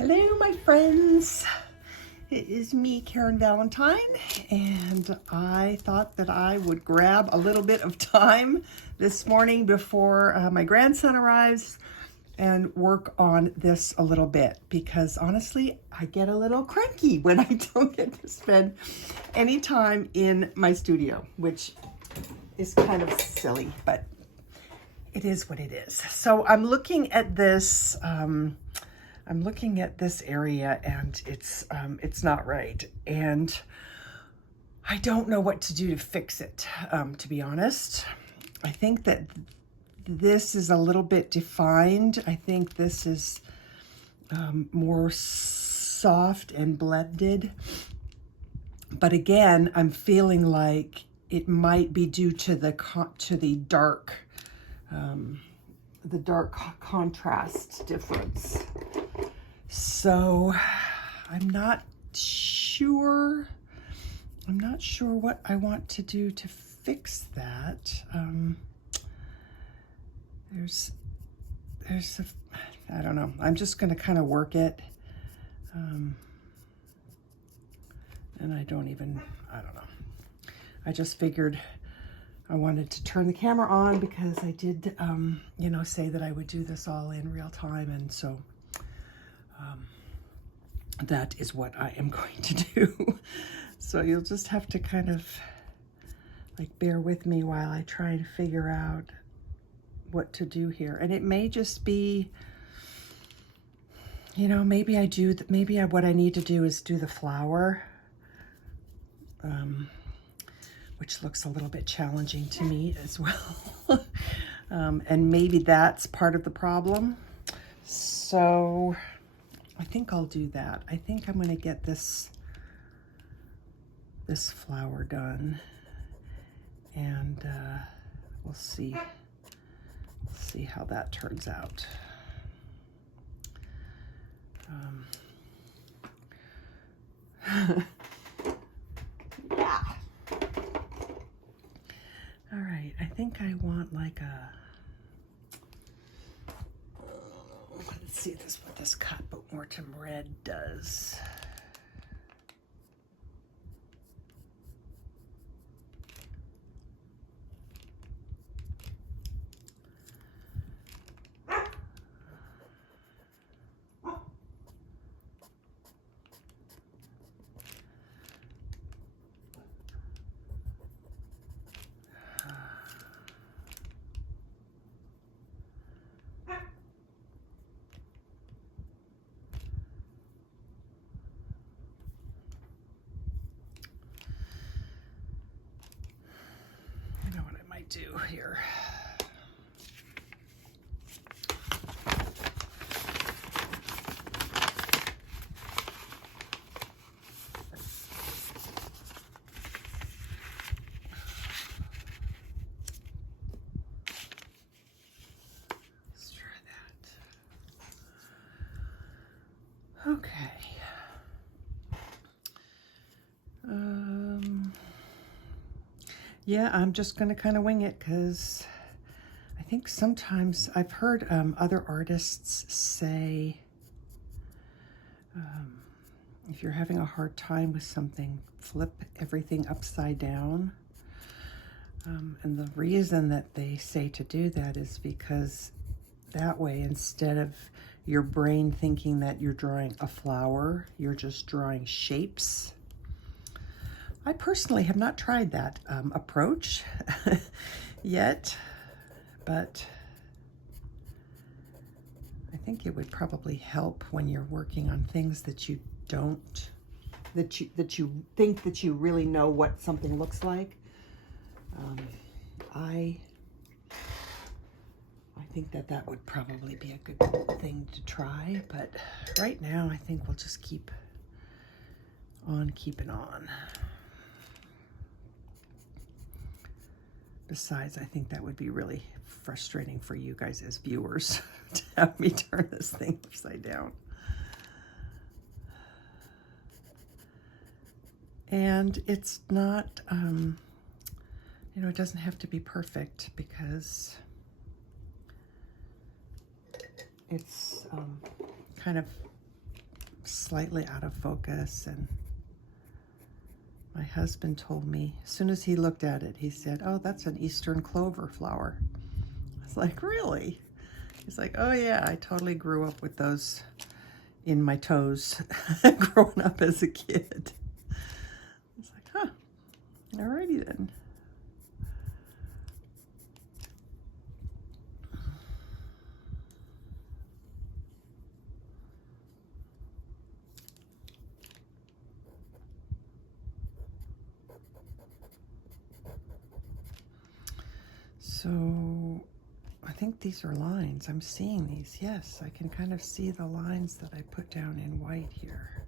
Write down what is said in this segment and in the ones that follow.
Hello, my friends. It is me, Karen Valentine, and I thought that I would grab a little bit of time this morning before my grandson arrives and work on this a little bit, because honestly, I get a little cranky when I don't get to spend any time in my studio, which is kind of silly, but it is what it is. So I'm looking at this area and it's not right. And I don't know what to do to fix it, to be honest. I think that this is a little bit defined. I think this is more soft and blended. But again, I'm feeling like it might be due to the dark contrast difference. So I'm not sure what I want to do to fix that. I don't know. I'm just going to kind of work it. And I don't know. I just figured I wanted to turn the camera on because I did, say that I would do this all in real time. And so that is what I am going to do. So you'll just have to kind of like bear with me while I try and figure out what to do here. And it may just be, maybe what I need to do is do the flower, which looks a little bit challenging to me as well. And maybe that's part of the problem. So I think I'll do that. I think I'm going to get this flower done, and we'll see how that turns out. Yeah. All right, I think I want like a, let's see what this Mortem red does. Do here. Let's try that. Okay. Yeah, I'm just going to kind of wing it, because I think sometimes I've heard other artists say if you're having a hard time with something, flip everything upside down. And the reason that they say to do that is because that way, instead of your brain thinking that you're drawing a flower, you're just drawing shapes. I personally have not tried that approach yet, but I think it would probably help when you're working on things that you think that you really know what something looks like. I think that would probably be a good thing to try, but right now I think we'll just keep on keeping on. Besides, I think that would be really frustrating for you guys as viewers to have me turn this thing upside down. And it's not, it doesn't have to be perfect, because it's kind of slightly out of focus. And my husband told me, as soon as he looked at it, he said, "Oh, that's an Eastern clover flower." I was like, "Really?" He's like, "Oh yeah, I totally grew up with those in my toes growing up as a kid." I was like, "Huh, alrighty then." So I think these are lines. I'm seeing these. Yes, I can kind of see the lines that I put down in white here.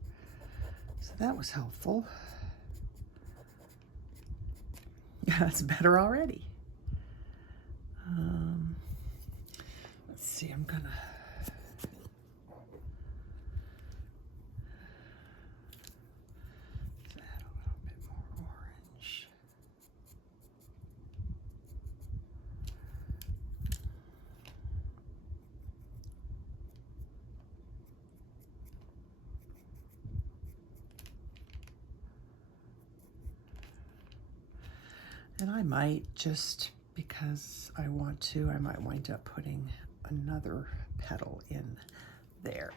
So that was helpful. Yeah, it's better already. Let's see, I'm gonna add a little bit more orange. And I might, just because I want to, I might wind up putting another petal in there.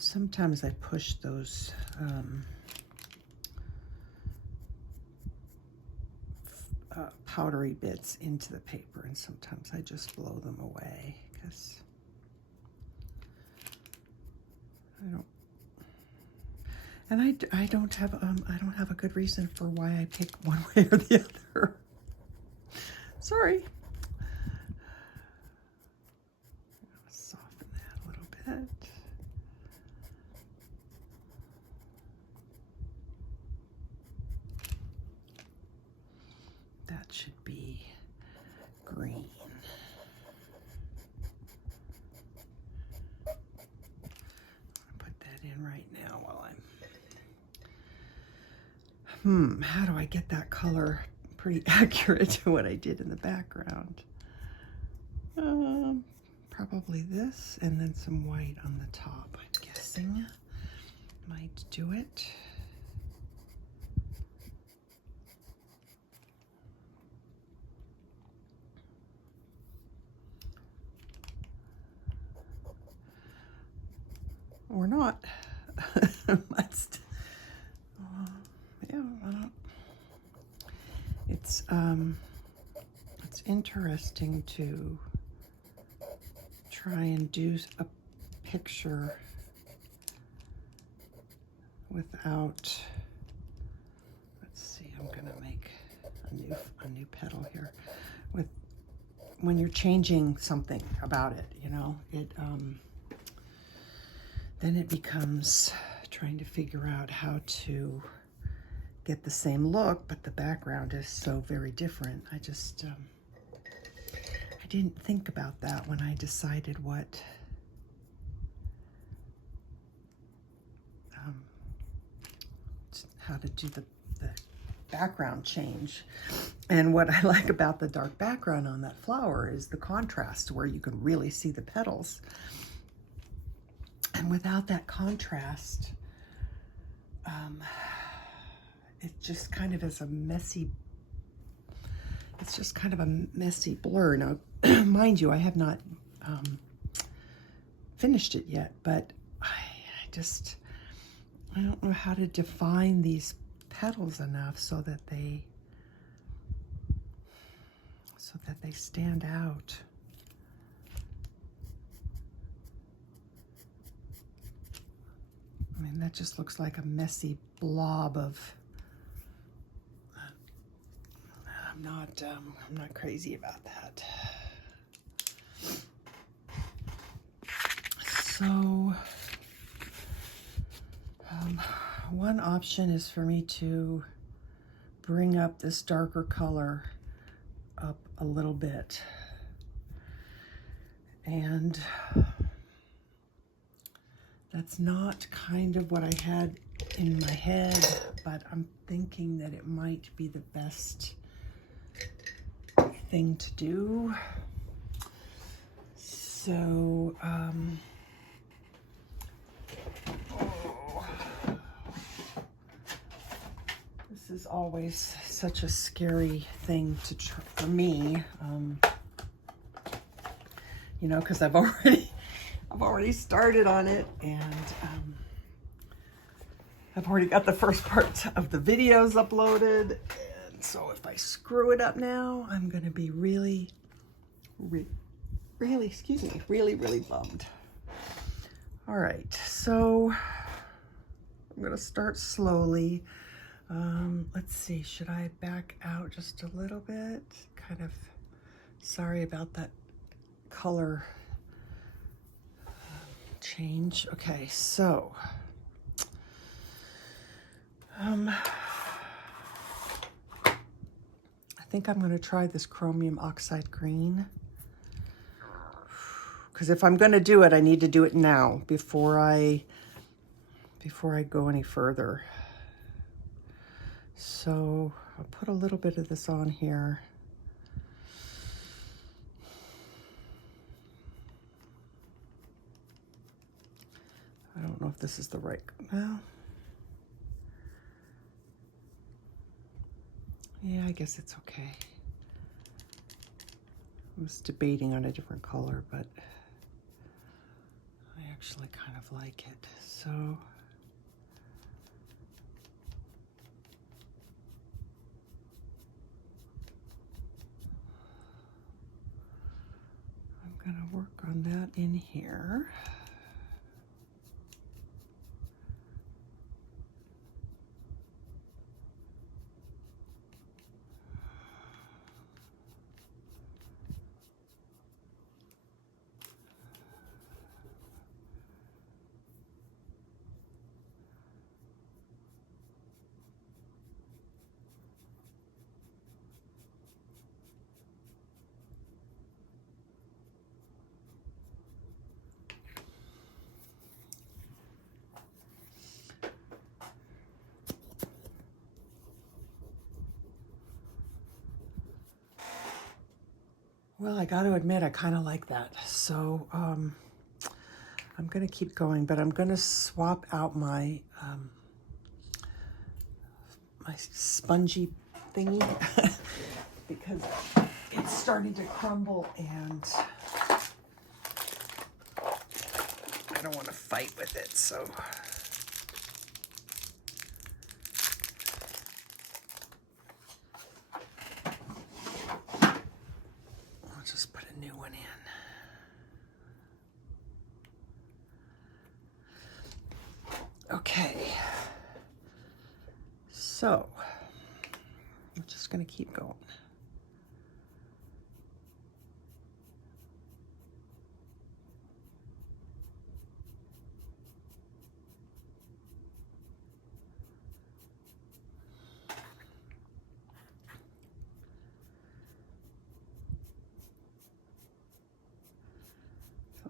Sometimes I push those powdery bits into the paper, and sometimes I just blow them away because I don't. And I don't have a good reason for why I pick one way or the other. Sorry. Soften that a little bit. That should be green. I'll put that in right now while I'm... how do I get that color pretty accurate to what I did in the background? Probably this, and then some white on the top, I'm guessing. Might do it. Or not. Let's, yeah, it's interesting to try and do a picture without, let's see, I'm gonna make a new petal here, with when you're changing something about it, you know, it then it becomes trying to figure out how to get the same look, but the background is so very different. I just, I didn't think about that when I decided how to do the background change. And what I like about the dark background on that flower is the contrast, where you can really see the petals. And without that contrast, it just kind of is a messy, it's just kind of a messy blur. Now, mind you, I have not finished it yet, but I don't know how to define these petals enough so that they stand out. I mean, that just looks like a messy blob of, I'm not crazy about that. So, one option is for me to bring up this darker color up a little bit. And that's not kind of what I had in my head, but I'm thinking that it might be the best thing to do. So, this is always such a scary thing to try for me, you know, because I've already started on it, and I've already got the first part of the videos uploaded, and so if I screw it up now, I'm gonna be really bummed. All right, so I'm gonna start slowly. Let's see, should I back out just a little bit? Kind of sorry about that color change. Okay, so I think I'm going to try this Chromium Oxide Green, because if I'm going to do it, I need to do it now before I go any further. So I'll put a little bit of this on here. I don't know if this is the right, well, yeah, I guess it's okay. I was debating on a different color, but I actually kind of like it. So I'm gonna work on that in here. Well, I got to admit, I kind of like that. So I'm going to keep going, but I'm going to swap out my my spongy thingy because it's starting to crumble, and I don't want to fight with it. So just put a new one in. Okay, so I'm just going to keep going.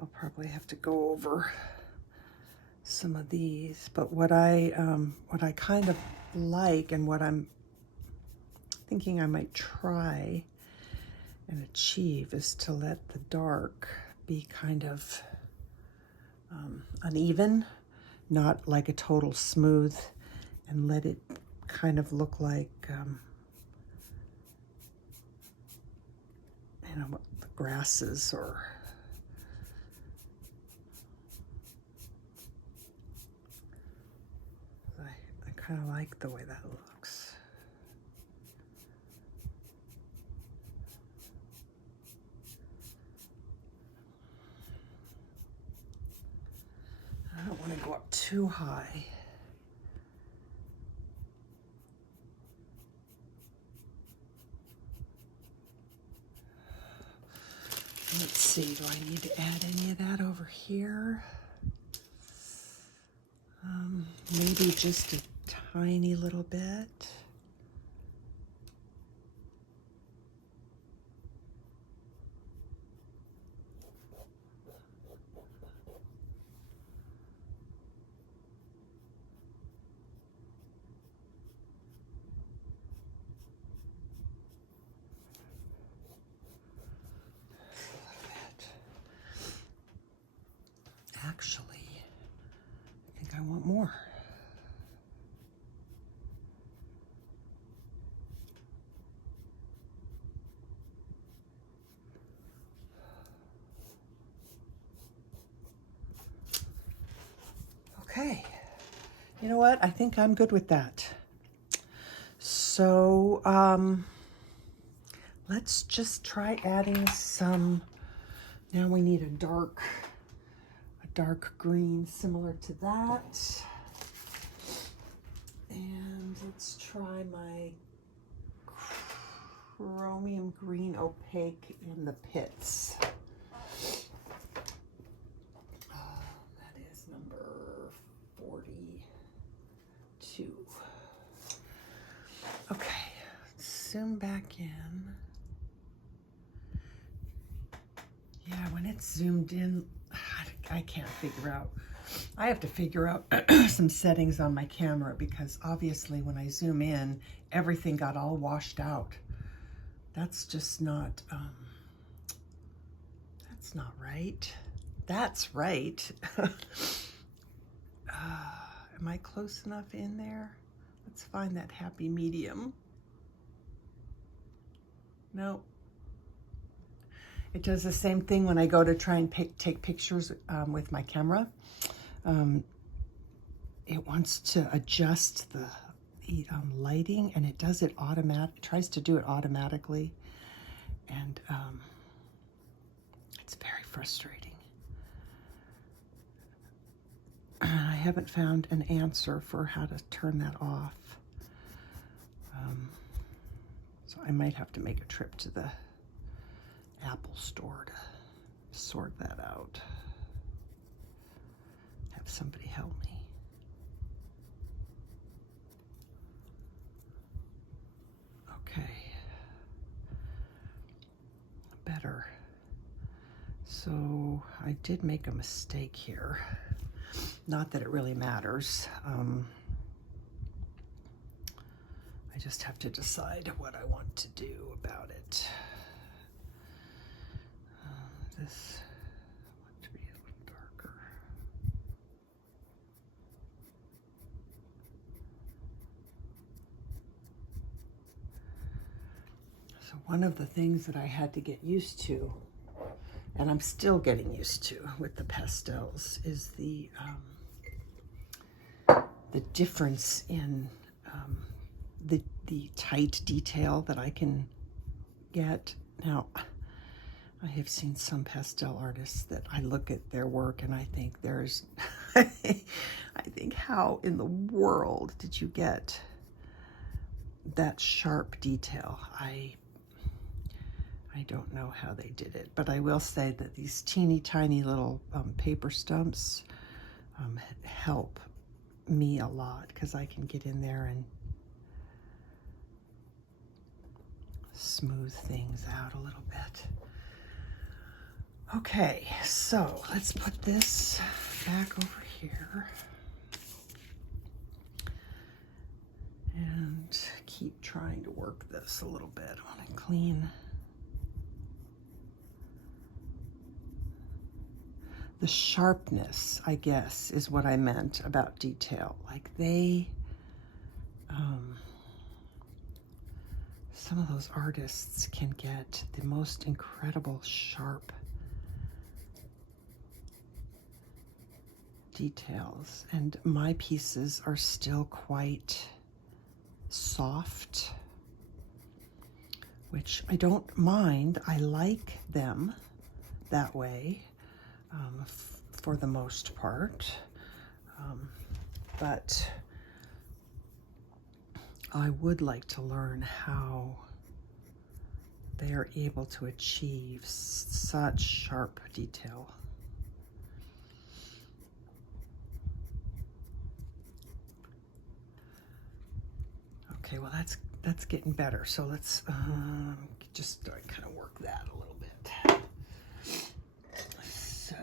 I'll probably have to go over some of these, but what I kind of like, and what I'm thinking I might try and achieve, is to let the dark be kind of uneven, not like a total smooth, and let it kind of look like you know, what the grasses, or I kind of like the way that looks. I don't want to go up too high. Let's see, do I need to add any of that over here? Maybe just a tiny little bit. I want more. Okay, you know what? I think I'm good with that. So let's just try adding some. Now we need a dark green similar to that. And let's try my Chromium green opaque in the Pitts. That is number 42. Okay, zoom back in. Yeah, when it's zoomed in, I can't figure out. I have to figure out some settings on my camera because obviously when I zoom in, everything got all washed out. That's just not, that's not right. That's right. Am I close enough in there? Let's find that happy medium. No. It does the same thing when I go to try and take pictures with my camera. It wants to adjust the lighting, and it does it tries to do it automatically, and it's very frustrating. I haven't found an answer for how to turn that off, so I might have to make a trip to the Apple store to sort that out. Have somebody help me. Okay. Better. So I did make a mistake here. Not that it really matters. I just have to decide what I want to do about it. This want to be a little darker. So one of the things that I had to get used to, and I'm still getting used to with the pastels, is the difference in the tight detail that I can get. Now, I have seen some pastel artists that I look at their work and I think there's, I think how in the world did you get that sharp detail? I don't know how they did it, but I will say that these teeny tiny little paper stumps help me a lot because I can get in there and smooth things out a little bit. Okay, so let's put this back over here and keep trying to work this a little bit. I want to clean the sharpness, I guess, is what I meant about detail. Like some of those artists can get the most incredible sharp details, and my pieces are still quite soft, which I don't mind. I like them that way for the most part, but I would like to learn how they are able to achieve such sharp detail. Okay, well that's getting better. So let's just kind of work that a little bit. So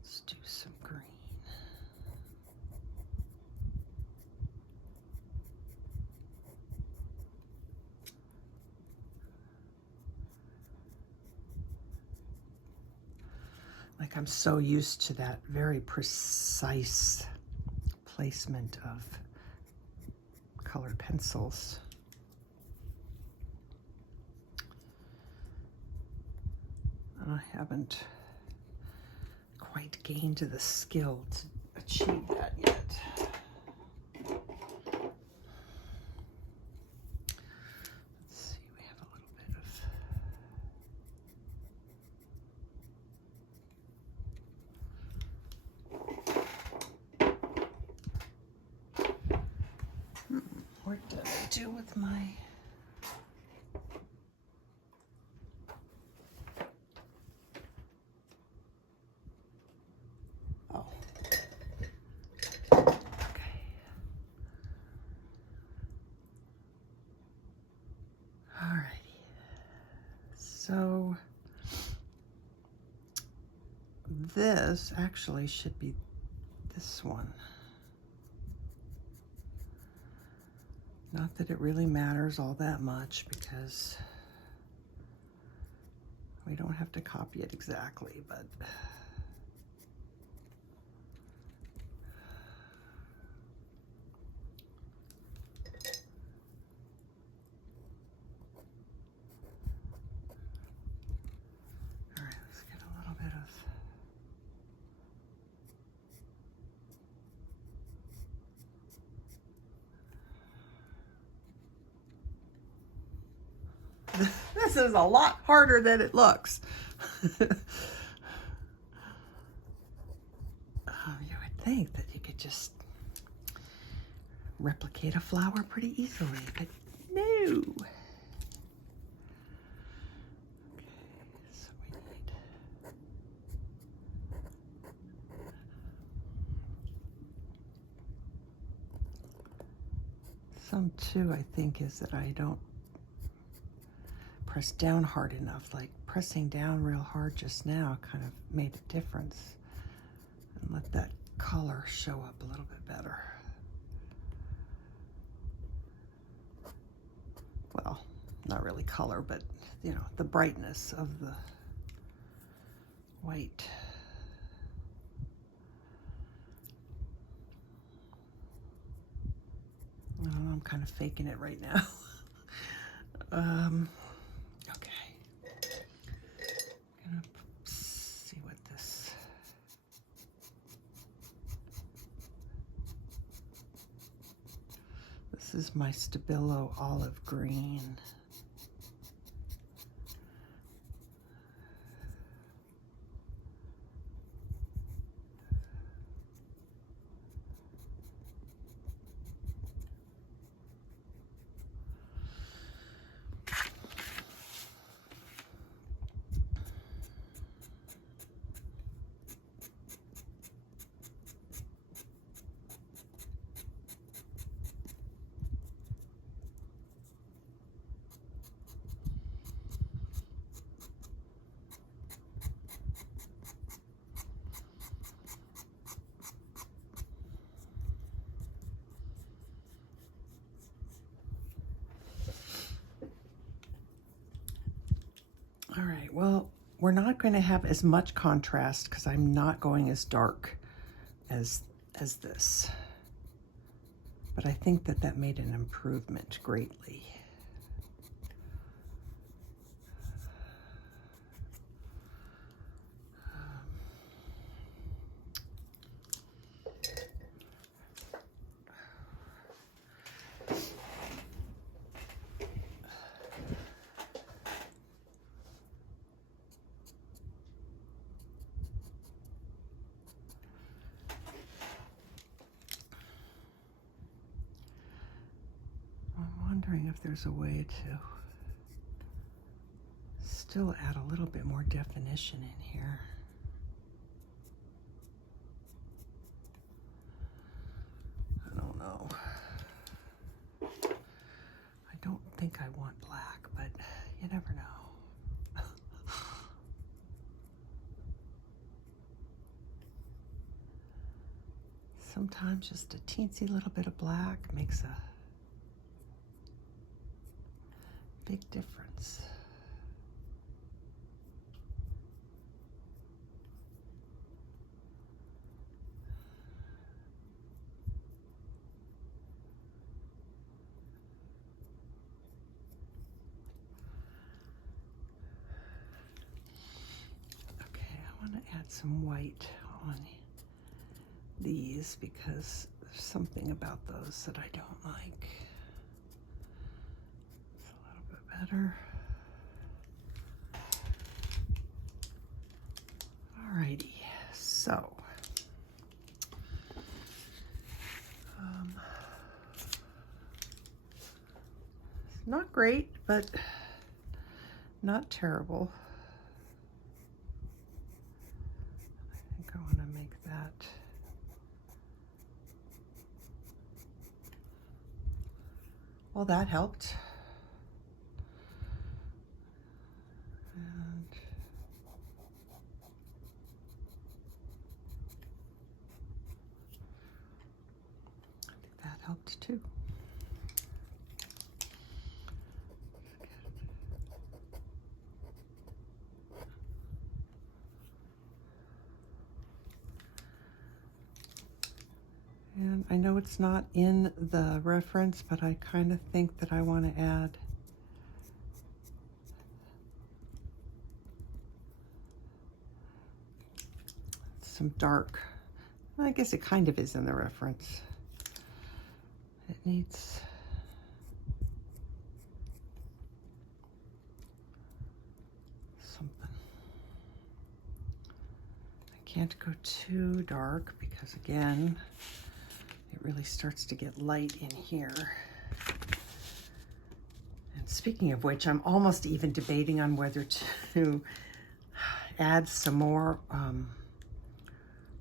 let's do some green. Like Like I'm so used to that very precise placement of colored pencils. And I haven't quite gained the skill to achieve that yet. Let's see, we have a little bit of... What did I do with my... So this actually should be this one. Not that it really matters all that much because we don't have to copy it exactly, but this is a lot harder than it looks. You would think that you could just replicate a flower pretty easily, but no. Okay, so we need some too, I think, is that I don't press down hard enough. Like pressing down real hard just now kind of made a difference, and let that color show up a little bit better. Well, not really color, but you know, the brightness of the white. I don't know, I'm kind of faking it right now. Okay. I'm gonna see what this... This is my Stabilo olive green. All right, well, we're not going to have as much contrast because I'm not going as dark as this. But I think that that made an improvement greatly. If there's a way to still add a little bit more definition in here. I don't know. I don't think I want black, but you never know. Sometimes just a teensy little bit of black makes a big difference. add some white on these because there's something about those that I don't like. It's a little bit better. Alrighty, so not great, but not terrible. I think I want to make that well, that helped. And I think that helped too. And I know it's not in the reference, but I kind of think that I want to add some dark. I guess it kind of is in the reference. It needs something. I can't go too dark because, again, it really starts to get light in here. And speaking of which, I'm almost even debating on whether to add some more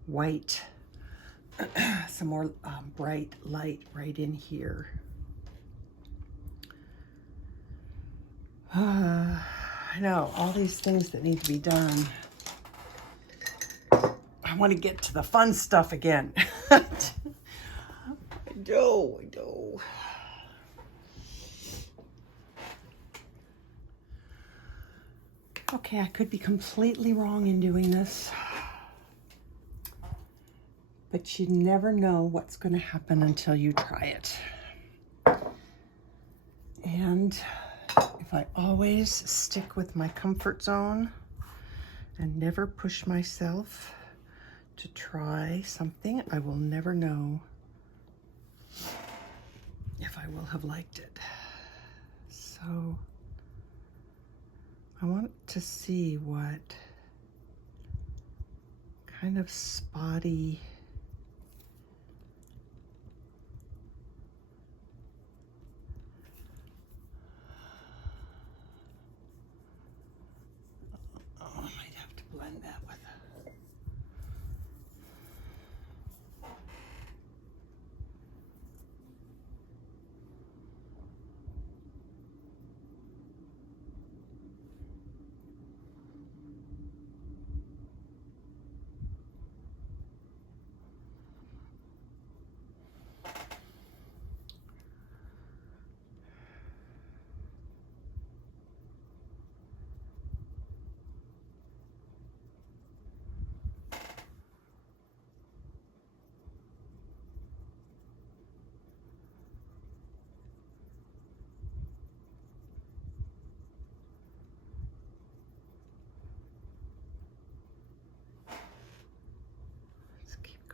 white, some more bright light right in here. I know, all these things that need to be done. I want to get to the fun stuff again. I do. Okay, I could be completely wrong in doing this, but you never know what's going to happen until you try it. And if I always stick with my comfort zone and never push myself to try something, I will never know if I will have liked it. So I want to see what kind of spotty I might have to blend that with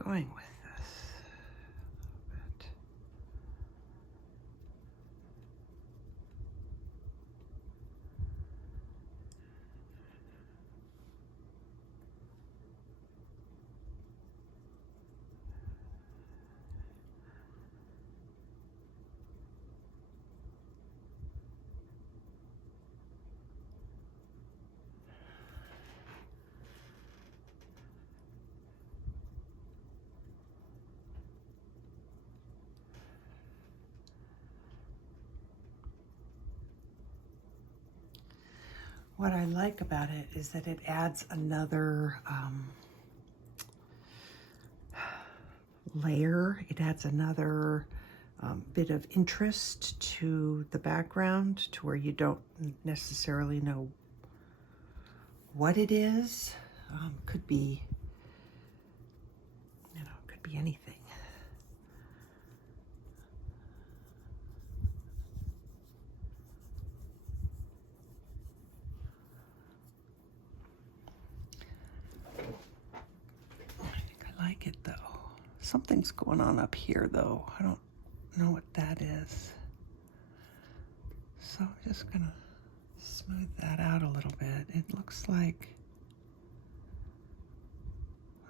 going with this a little bit. What I like about it is that it adds another layer. It adds another bit of interest to the background to where you don't necessarily know what it is. Could be, could be anything. though. Something's going on up here though. I don't know what that is. So I'm just gonna smooth that out a little bit. It looks like,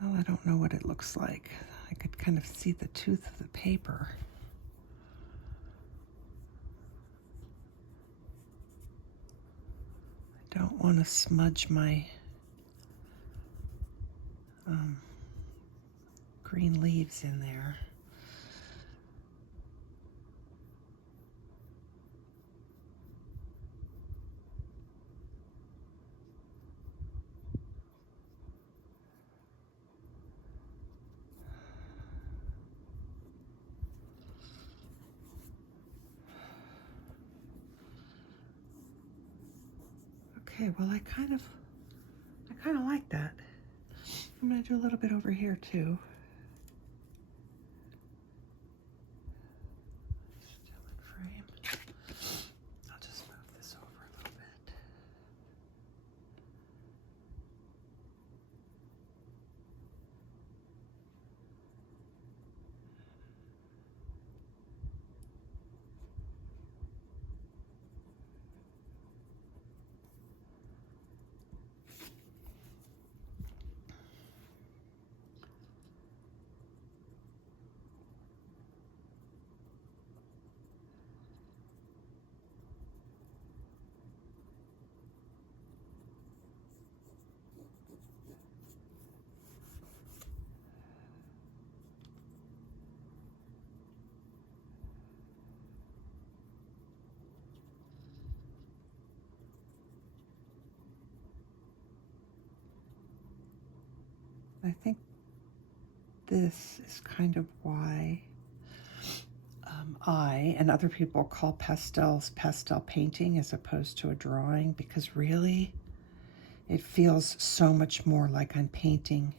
well, I don't know what it looks like. I could kind of see the tooth of the paper. I don't want to smudge my green leaves in there. Okay, well, I kind of like that. I'm gonna do a little bit over here too. Still in frame. I'll just move this over a little bit. I think this is kind of why I and other people call pastels pastel painting as opposed to a drawing, because really it feels so much more like I'm painting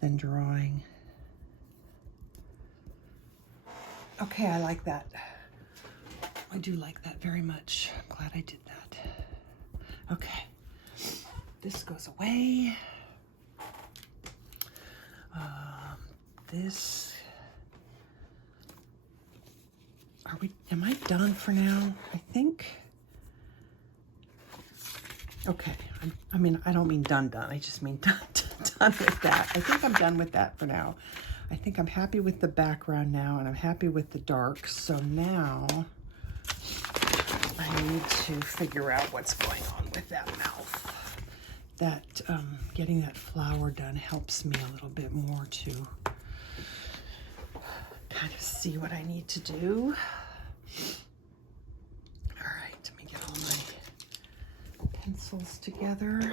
than drawing. Okay, I like that. I do like that very much. I'm glad I did that. Okay, this goes away. This, am I done for now? I think, okay, I mean, I don't mean done, I just mean done with that. I think I'm done with that for now. I think I'm happy with the background now, and I'm happy with the darks. So now I need to figure out what's going on with that mouth. That getting that flower done helps me a little bit more to kind of see what I need to do. All right, let me get all my pencils together.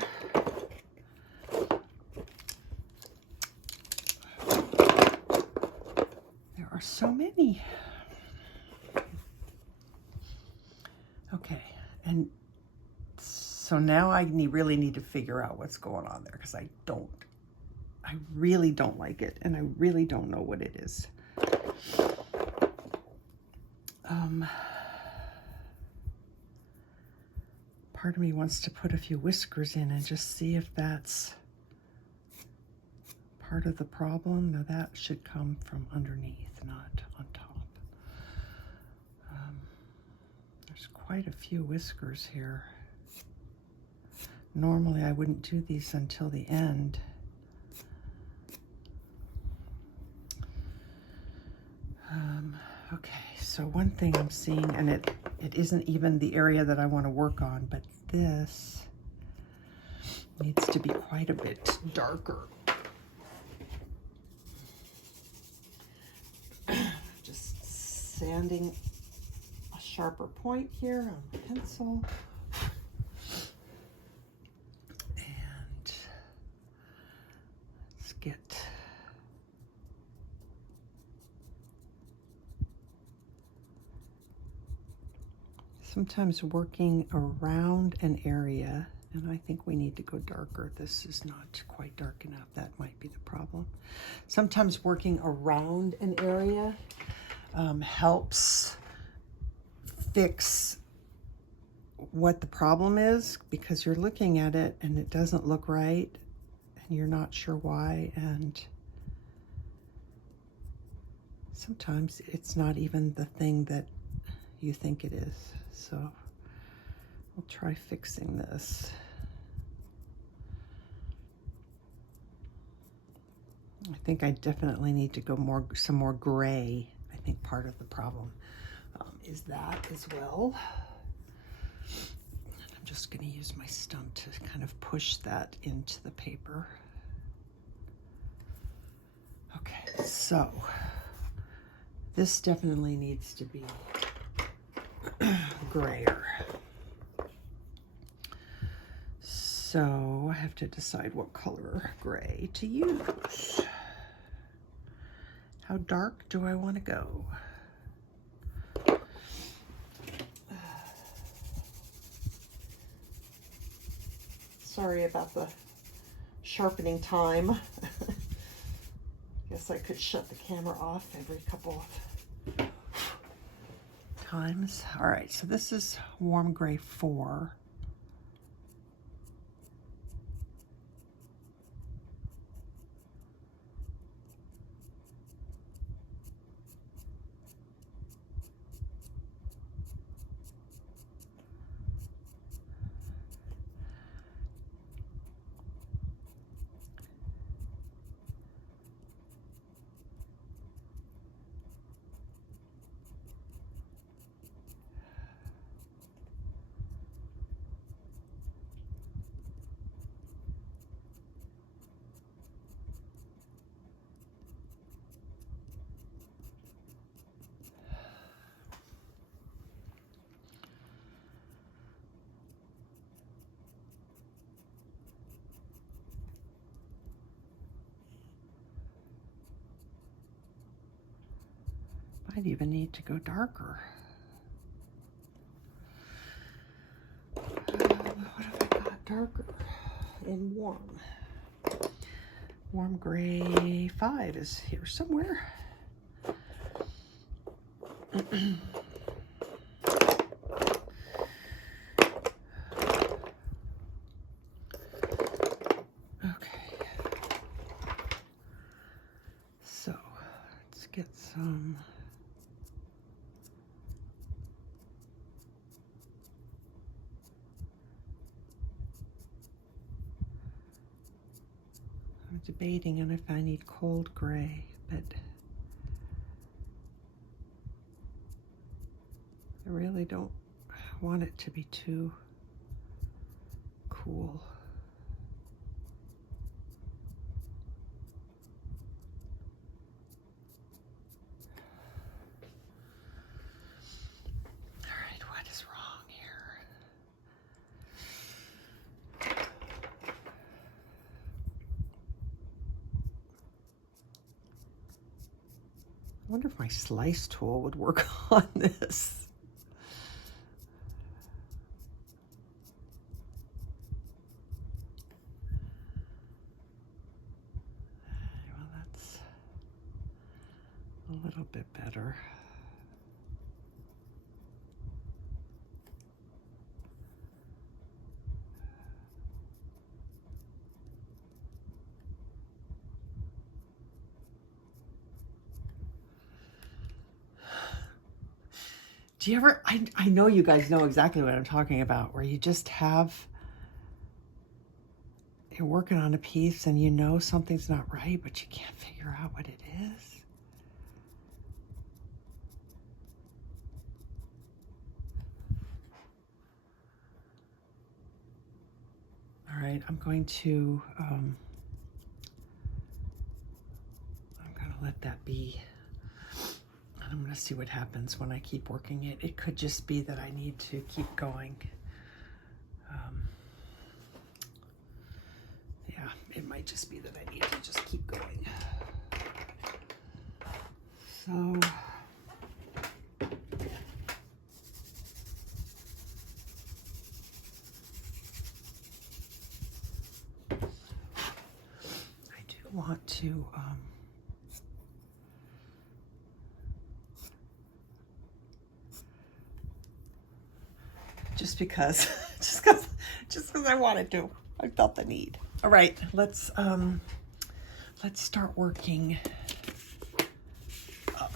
There are so many. Okay, and so now I really need to figure out what's going on there, because I really don't like it, and I really don't know what it is. Part of me wants to put a few whiskers in and just see if that's part of the problem. Now that should come from underneath, not on top. There's quite a few whiskers here. Normally I wouldn't do these until the end. Okay, so one thing I'm seeing, and it isn't even the area that I want to work on, but this needs to be quite a bit darker. Just sanding a sharper point here on the pencil. And let's get sometimes working around an area, and I think we need to go darker. This is not quite dark enough. That might be the problem. Sometimes working around an area helps fix what the problem is, because you're looking at it and it doesn't look right and you're not sure why, and sometimes it's not even the thing that you think it is. So I'll try fixing this. I think I definitely need to go some more gray. I think part of the problem is that as well. I'm just going to use my stump to kind of push that into the paper. Okay, so this definitely needs to be grayer. So I have to decide what color gray to use. How dark do I want to go? Sorry about the sharpening time. Guess I could shut the camera off every couple of times. All right, so this is warm gray 4. Might even need to go darker. What have I got darker in warm? Warm gray 5 is here somewhere. Okay. So let's get some. I'm debating on if I need cold gray, but I really don't want it to be too cool. All right, what is wrong here? I wonder if my slice tool would work on this. Well, that's a little bit better. Do you ever, I know you guys know exactly what I'm talking about, where you just you're working on a piece and you know something's not right, but you can't figure out what it is. All right, I'm going to let that be. I'm going to see what happens when I keep working it. It could just be that I need to keep going. Yeah, it might just be that I need to just keep going. So, I do want to just because I wanted to. I felt the need. All right, let's start working up.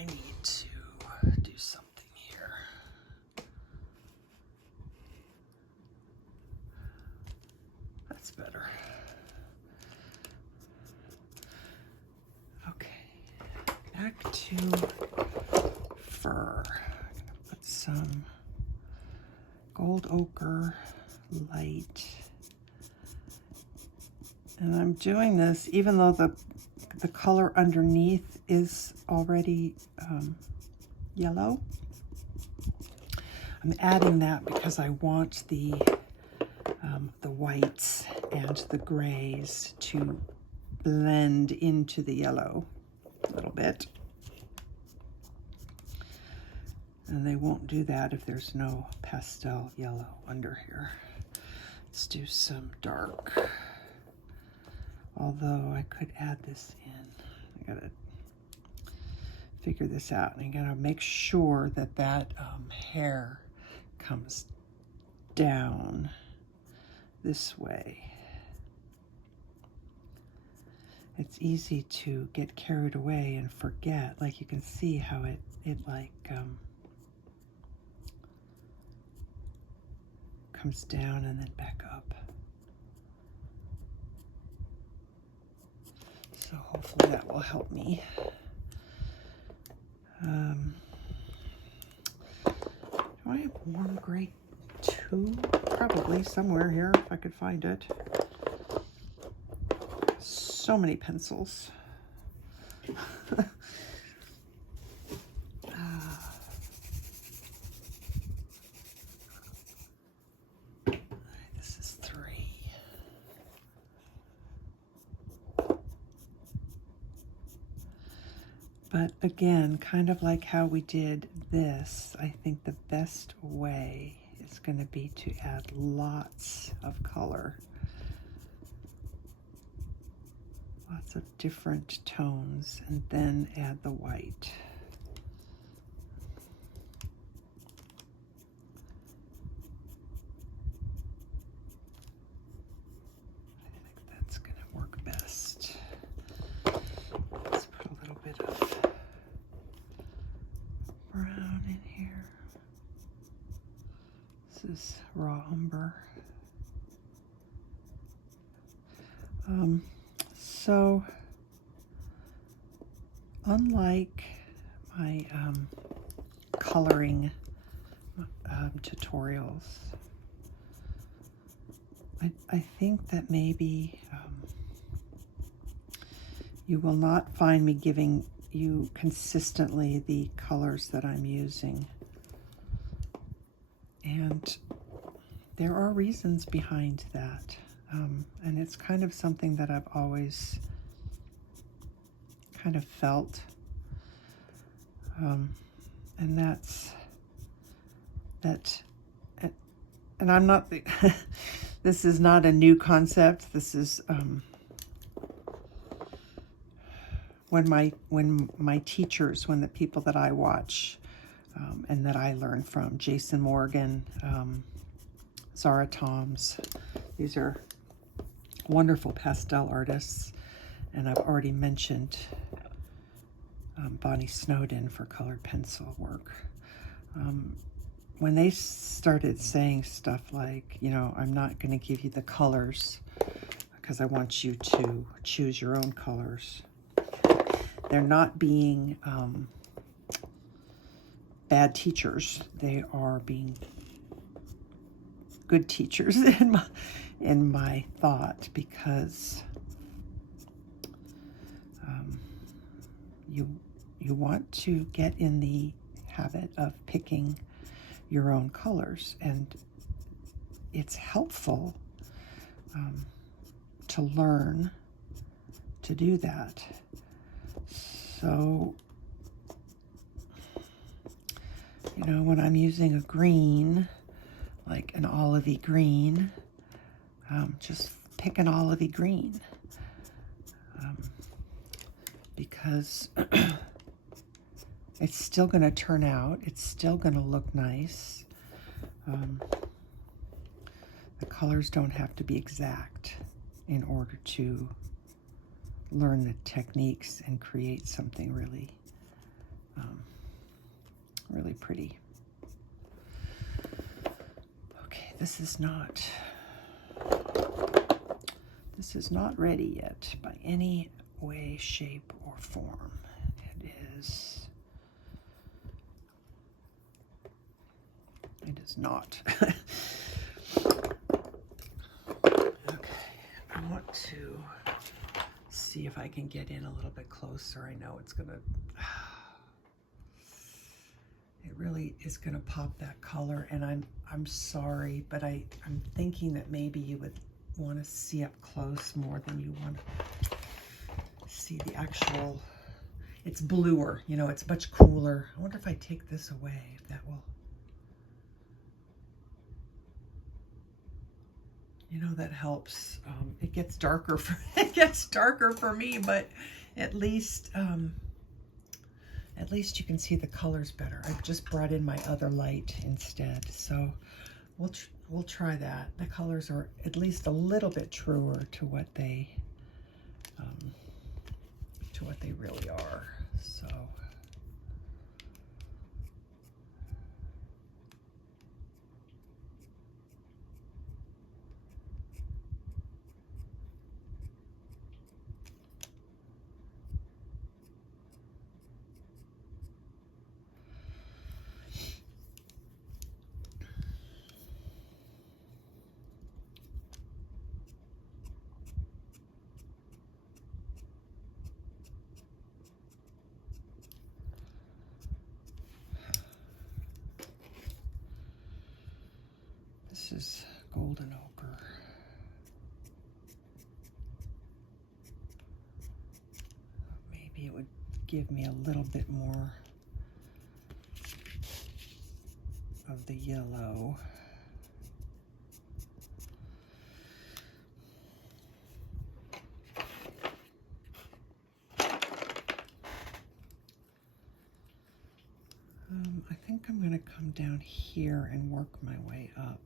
I need to do something here. That's better. Okay, back to fur. I'm gonna put some gold ochre light. And I'm doing this even though the color underneath is already yellow. I'm adding that because I want the whites and the grays to blend into the yellow a little bit. And they won't do that if there's no pastel yellow under here. Let's do some dark. Although I could add this in. I gotta figure this out. And I gotta make sure that that hair comes down this way. It's easy to get carried away and forget. Like you can see how it like comes down and then back up. So hopefully that will help me. Do I have warm gray too? Probably somewhere here if I could find it. So many pencils. This is 3. But again, kind of like how we did this, I think the best way is going to be to add lots of color. Lots of different tones, and then add the white. I think that's going to work best. Let's put a little bit of brown in here. This is raw umber. So, unlike my coloring tutorials, I think that maybe you will not find me giving you consistently the colors that I'm using. And there are reasons behind that. And it's kind of something that I've always kind of felt. And that's that, and I'm not, this is not a new concept. This is, when my teachers, when the people that I watch and that I learn from, Jason Morgan, Zara Toms, these are wonderful pastel artists, and I've already mentioned Bonnie Snowden for colored pencil work. When they started saying stuff like, you know, I'm not going to give you the colors because I want you to choose your own colors, they're not being bad teachers. They are being good teachers in my thought, because you want to get in the habit of picking your own colors, and it's helpful to learn to do that. So, you know, when I'm using a green, like an olivey green, just pick an olivey green, because it's still going to turn out, it's still going to look nice. The colors don't have to be exact in order to learn the techniques and create something really Really pretty. Okay, this is not ready yet by any way, shape, or form. It is not. Okay, I want to see if I can get in a little bit closer. I know it's gonna, it really is gonna pop that color, and I'm sorry, but I'm thinking that maybe you would want to see up close more than you want to see the actual, it's bluer, you know, it's much cooler. I wonder if I take this away, if that will, you know, that helps. It gets darker for, it gets darker for me, but at least you can see the colors better. I've just brought in my other light instead, so we'll try that. The colors are at least a little bit truer to what they really are. So this is golden ochre. Maybe it would give me a little bit more of the yellow. I think I'm going to come down here and work my way up.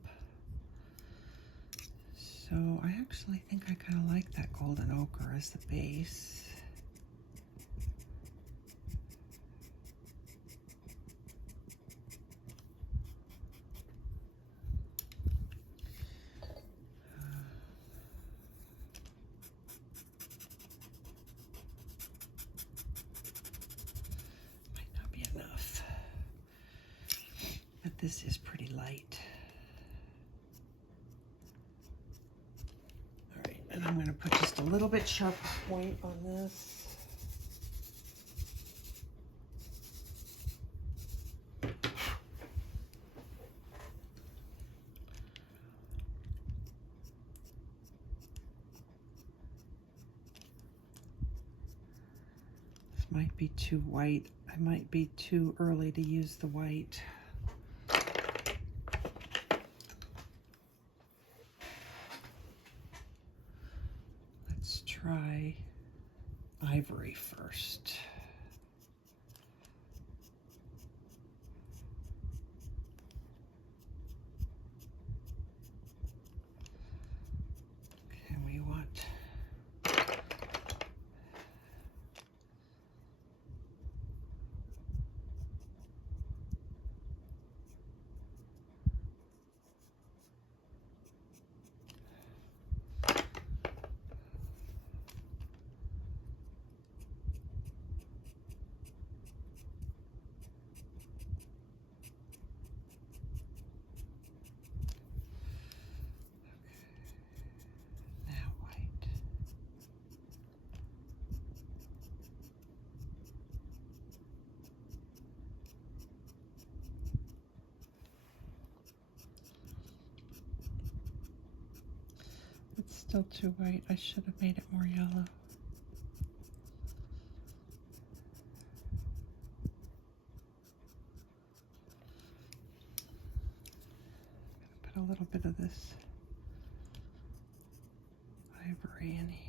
So I actually think I kind of like that golden ochre as the base. Might not be enough, but this is pretty light. And I'm going to put just a little bit sharper point on this. This might be too white. I might be too early to use the white. Try ivory first. Okay, we want still too white. I should have made it more yellow. Put a little bit of this ivory in here.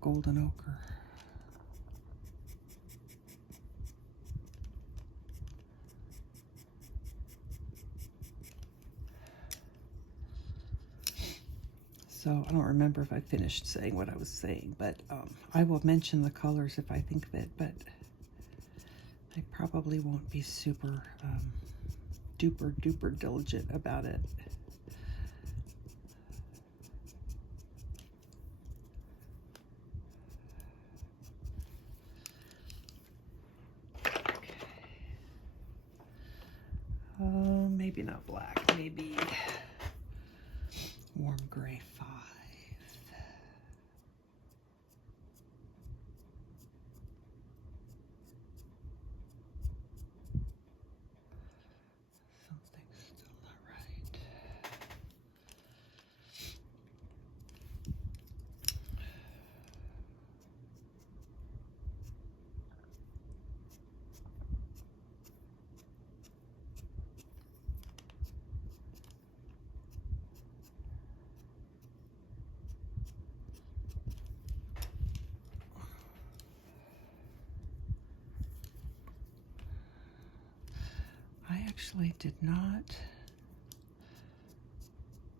Golden ochre. So I don't remember if I finished saying what I was saying, but I will mention the colors if I think of it, but I probably won't be super duper duper diligent about it. Maybe not black, maybe warm gray 5. Something's still not right. I actually did not,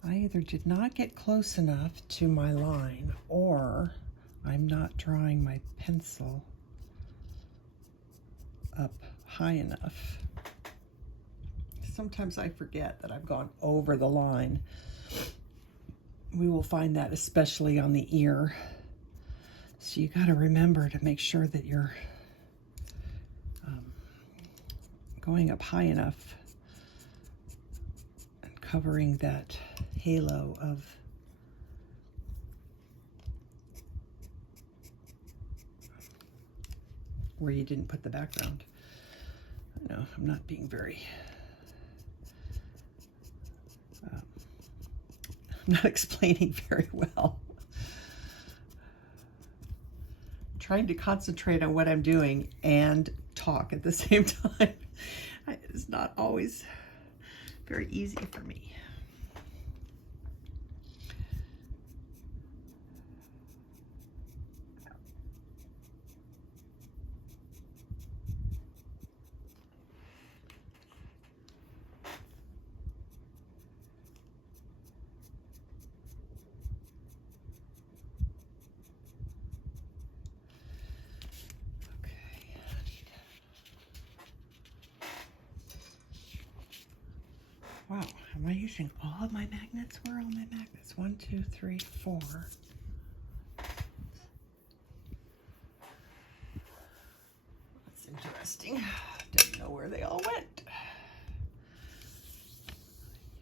I either did not get close enough to my line, or I'm not drawing my pencil up high enough. Sometimes I forget that I've gone over the line. We will find that especially on the ear. So you got to remember to make sure that you're going up high enough and covering that halo of where you didn't put the background. I know I'm not being very, I'm not explaining very well. I'm trying to concentrate on what I'm doing and talk at the same time. It's not always very easy for me. Wow, am I using all of my magnets? Where are all my magnets? 1, 2, 3, 4. That's interesting. Didn't know where they all went.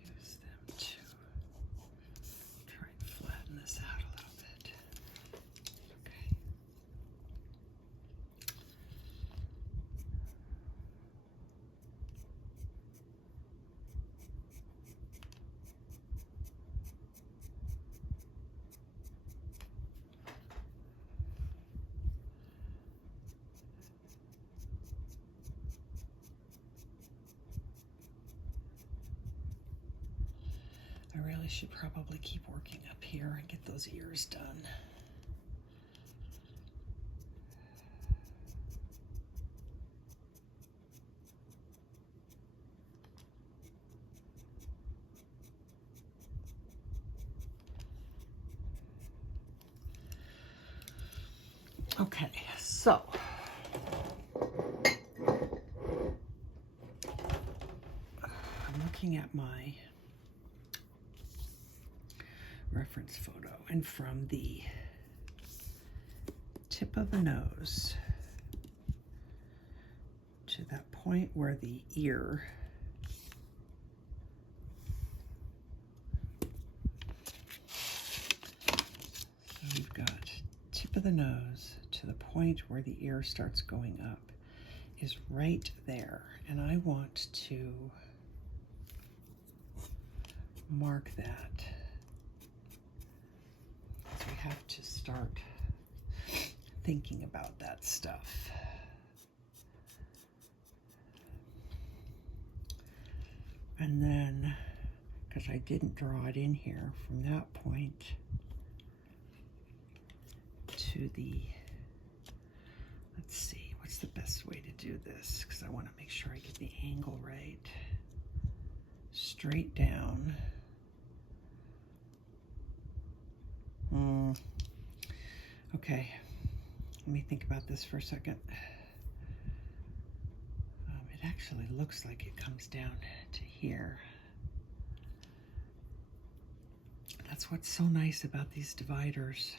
Use them to try and flatten this out a little bit. Okay. I really should probably keep working up here and get those ears done. Okay, so I'm looking at my reference photo, and from the tip of the nose to that point where the ear so we've got tip of the nose to the point where the ear starts going up is right there, and I want to mark that. So we have to start thinking about that stuff. And then, because I didn't draw it in here, from that point to the, let's see, what's the best way to do this? Because I want to make sure I get the angle right. Straight down. Okay, let me think about this for a second. It actually looks like it comes down to here. That's what's so nice about these dividers.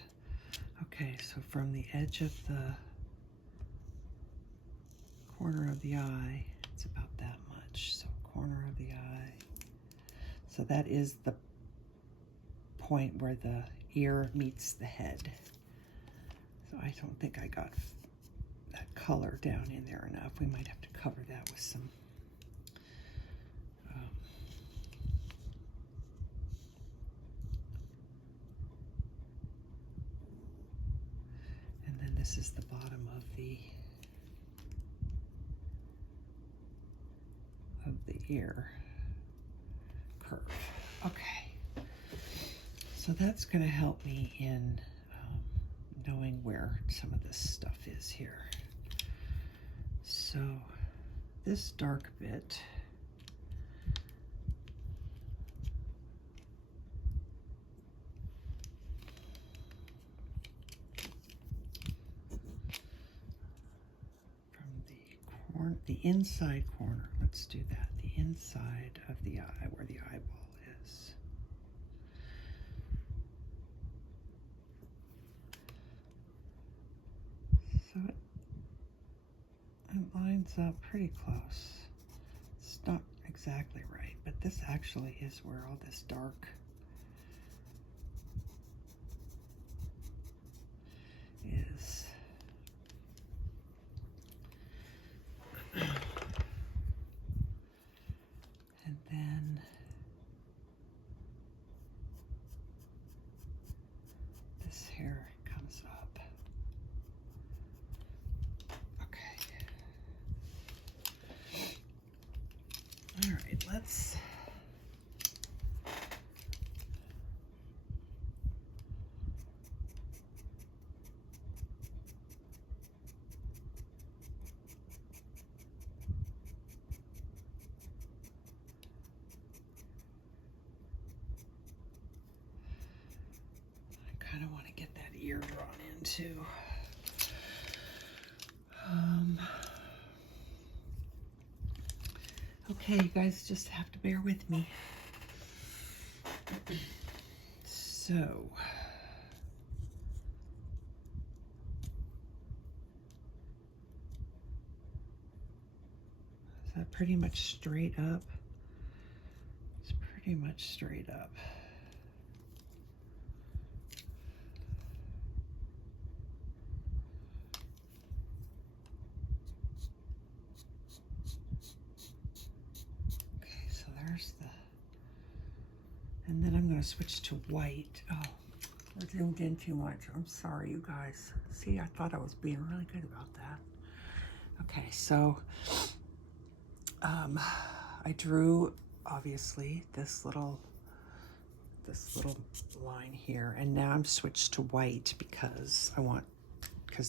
Okay, so from the edge of the corner of the eye, it's about that much. So corner of the eye. So that is the point where the ear meets the head. So I don't think I got that color down in there enough. We might have to cover that with some and then this is the bottom of the ear curve. Okay, so that's going to help me in knowing where some of this stuff is here. So this dark bit, from the inside corner, let's do that, the inside of the eye, where the eyeball is. So it lines up pretty close. It's not exactly right, but this actually is where all this dark is. And then this hair comes up. Okay. All right, let's kind of want to get that ear drawn in too. Okay, you guys just have to bear with me. So, is that pretty much straight up? It's pretty much straight up. And then I'm going to switch to white. Oh, I zoomed in too much. I'm sorry, you guys. See, I thought I was being really good about that. Okay, so I drew, obviously, this little line here, and now I'm switched to white because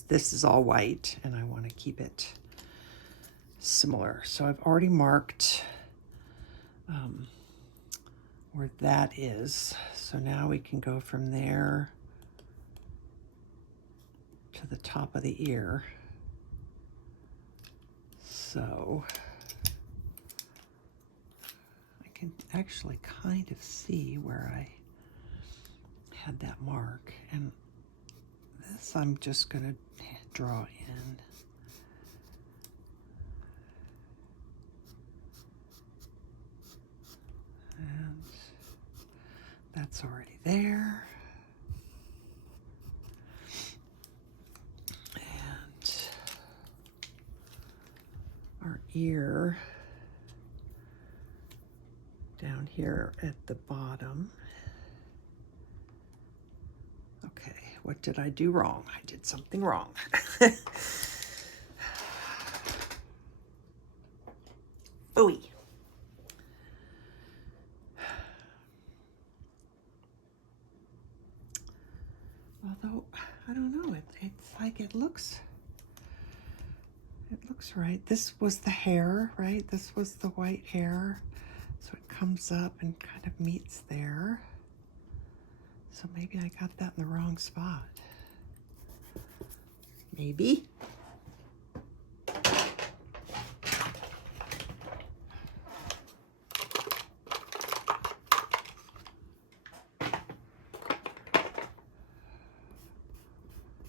this is all white, and I want to keep it similar. So I've already marked where that is. So now we can go from there to the top of the ear. So I can actually kind of see where I had that mark. And this I'm just going to draw in. And that's already there. And our ear down here at the bottom. Okay, what did I do wrong? I did something wrong. Ooey. Although, I don't know, it's like it looks right. This was the hair, right? This was the white hair. So it comes up and kind of meets there. So maybe I got that in the wrong spot. Maybe.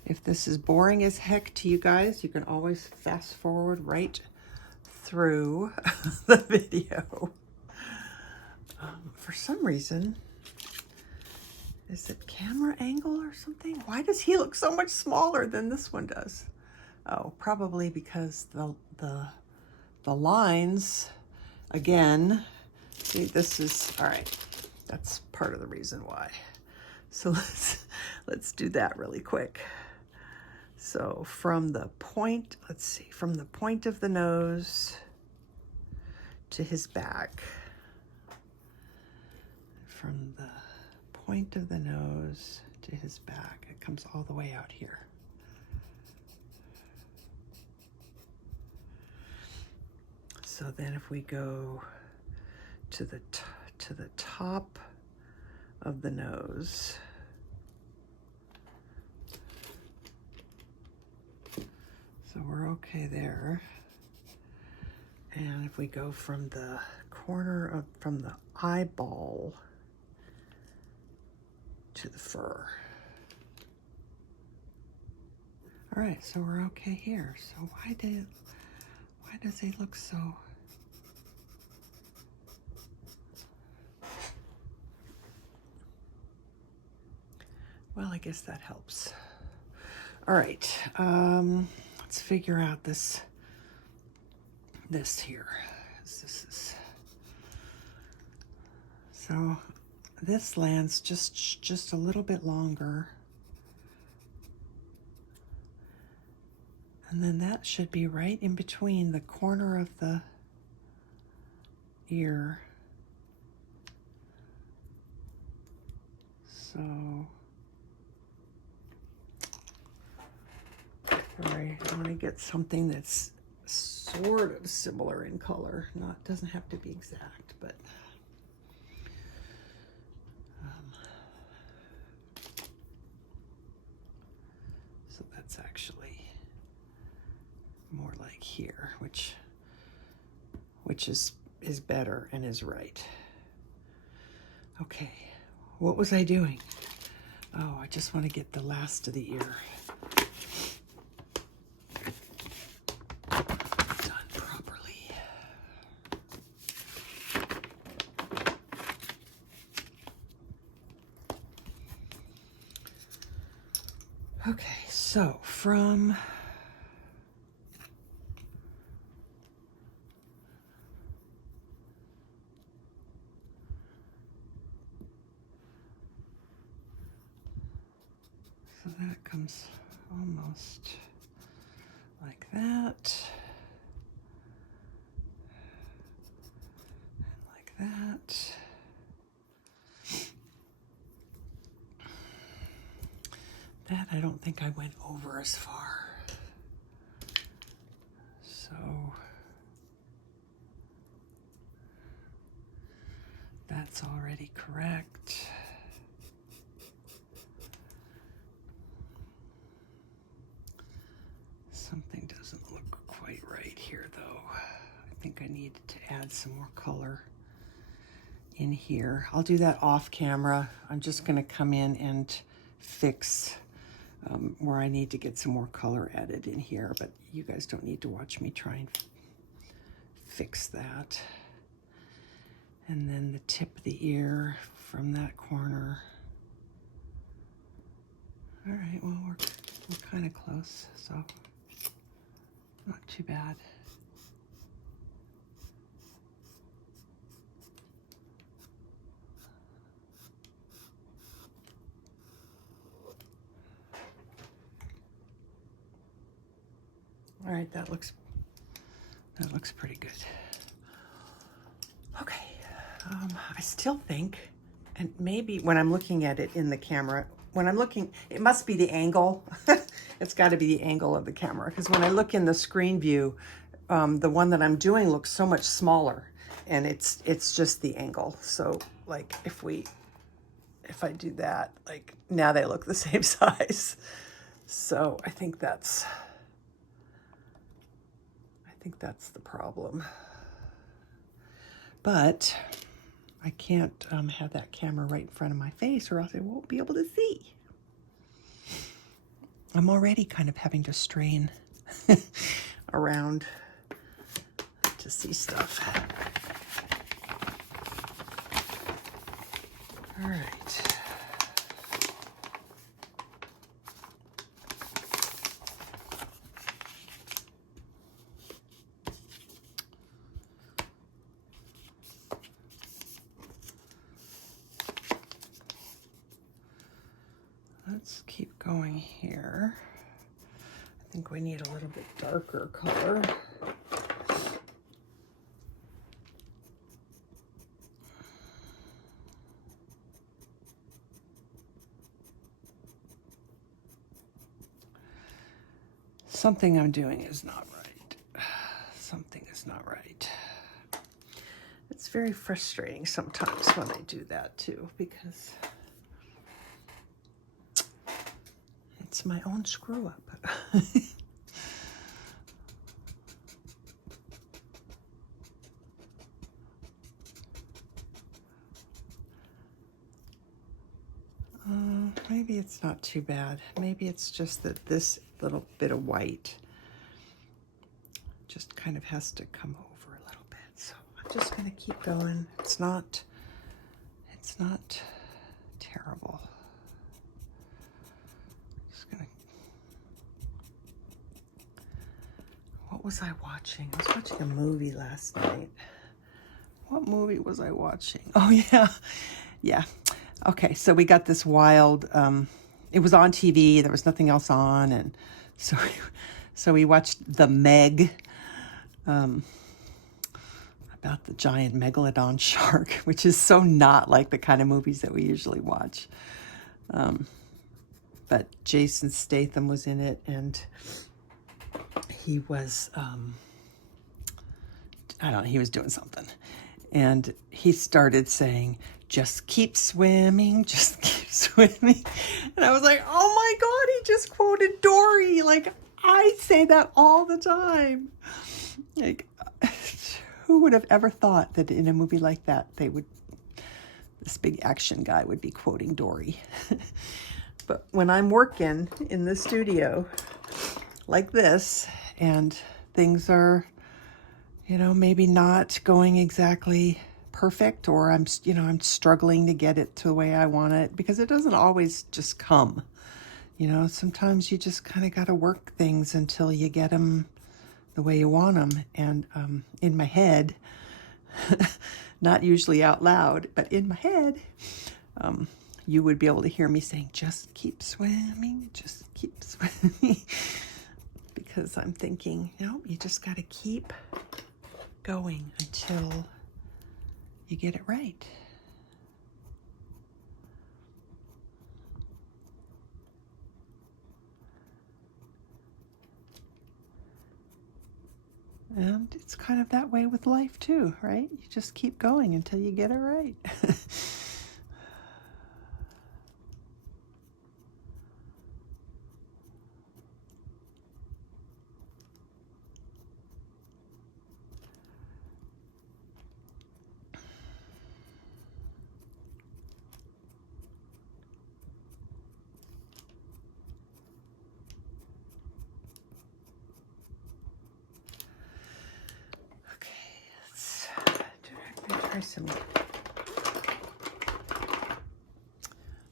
If this is boring as heck to you guys, you can always fast forward right through the video. For some reason, is it camera angle or something? Why does he look so much smaller than this one does? Oh, probably because the lines, again, see, this is, all right, that's part of the reason why. So let's do that really quick. So from the point, let's see, from the point of the nose to his back, from the point of the nose to his back, it comes all the way out here. So then if we go to the top of the nose, so we're okay there. And if we go from the corner of, from the eyeball to the fur. All right, so we're okay here. So why does he look so? Well, I guess that helps. All right, let's figure out this here. This is, so this lands just a little bit longer. And then that should be right in between the corner of the ear. So, sorry, I want to get something that's sort of similar in color. Doesn't have to be exact, but so that's actually more like here, which is better and is right. Okay, what was I doing? Oh, I just want to get the last of the ear done properly. Okay, so from so that comes almost like that, and like that. That I don't think I went over as far. So that's already correct. Something doesn't look quite right here though. I think I need to add some more color in here. I'll do that off camera. I'm just gonna come in and fix where I need to get some more color added in here, but you guys don't need to watch me try and fix that. And then the tip of the ear from that corner. All right, well, we're kind of close, so not too bad. All right, that looks pretty good. Okay, I still think, and maybe when I'm looking at it in the camera, when I'm looking, it must be the angle. It's got to be the angle of the camera, because when I look in the screen view, the one that I'm doing looks so much smaller, and it's just the angle. So like if we if I do that, like now they look the same size. So I think that's the problem. But I can't have that camera right in front of my face or else I won't be able to see. I'm already kind of having to strain around to see stuff. All right. Let's keep going here. I think we need a little bit darker color. Something I'm doing is not right. Something is not right. It's very frustrating sometimes when I do that too, because it's my own screw up. Maybe it's not too bad. Maybe it's just that this little bit of white just kind of has to come over a little bit. So I'm just going to keep going. It's not terrible. Just gonna. What was I watching? I was watching a movie last night. What movie was I watching? Oh yeah, yeah. Okay, so we got this wild, it was on TV, there was nothing else on, and so we watched The Meg, about the giant megalodon shark, which is so not like the kind of movies that we usually watch. But Jason Statham was in it, and he was, I don't know, he was doing something. And he started saying, just keep swimming, just keep swimming. And I was like, oh my God, he just quoted Dory. Like, I say that all the time. Like, who would have ever thought that in a movie like that, this big action guy would be quoting Dory. But when I'm working in the studio like this, and things are, maybe not going exactly perfect, or I'm struggling to get it to the way I want it, because it doesn't always just come. Sometimes you just kind of got to work things until you get them the way you want them. And in my head, not usually out loud, but in my head, you would be able to hear me saying, just keep swimming, just keep swimming. Because I'm thinking, you just got to keep going until you get it right. And it's kind of that way with life too, right? You just keep going until you get it right.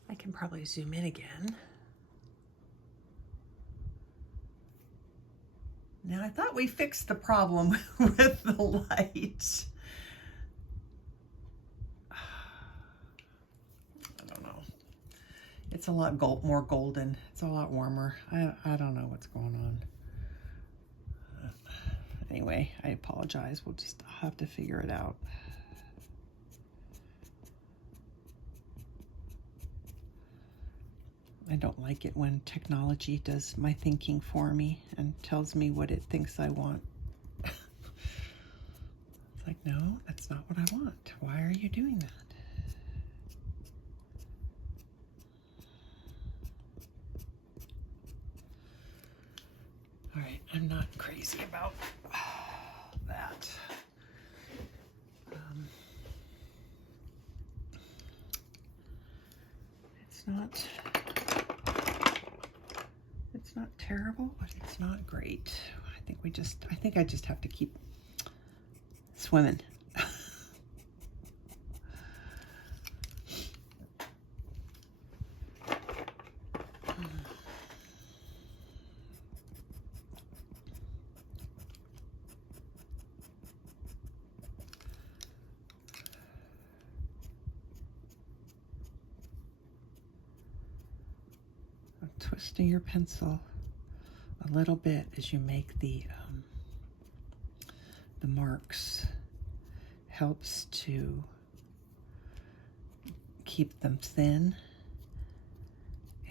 I can probably zoom in again. Now I thought we fixed the problem with the light. I don't know. It's a lot more golden. It's a lot warmer. I don't know what's going on. Anyway, I apologize. We'll just have to figure it out. I don't like it when technology does my thinking for me and tells me what it thinks I want. It's like, no, that's not what I want. Why are you doing that? I'm not crazy about that. It's not terrible, but it's not great. I think I just have to keep swimming. Twisting your pencil a little bit as you make the marks helps to keep them thin,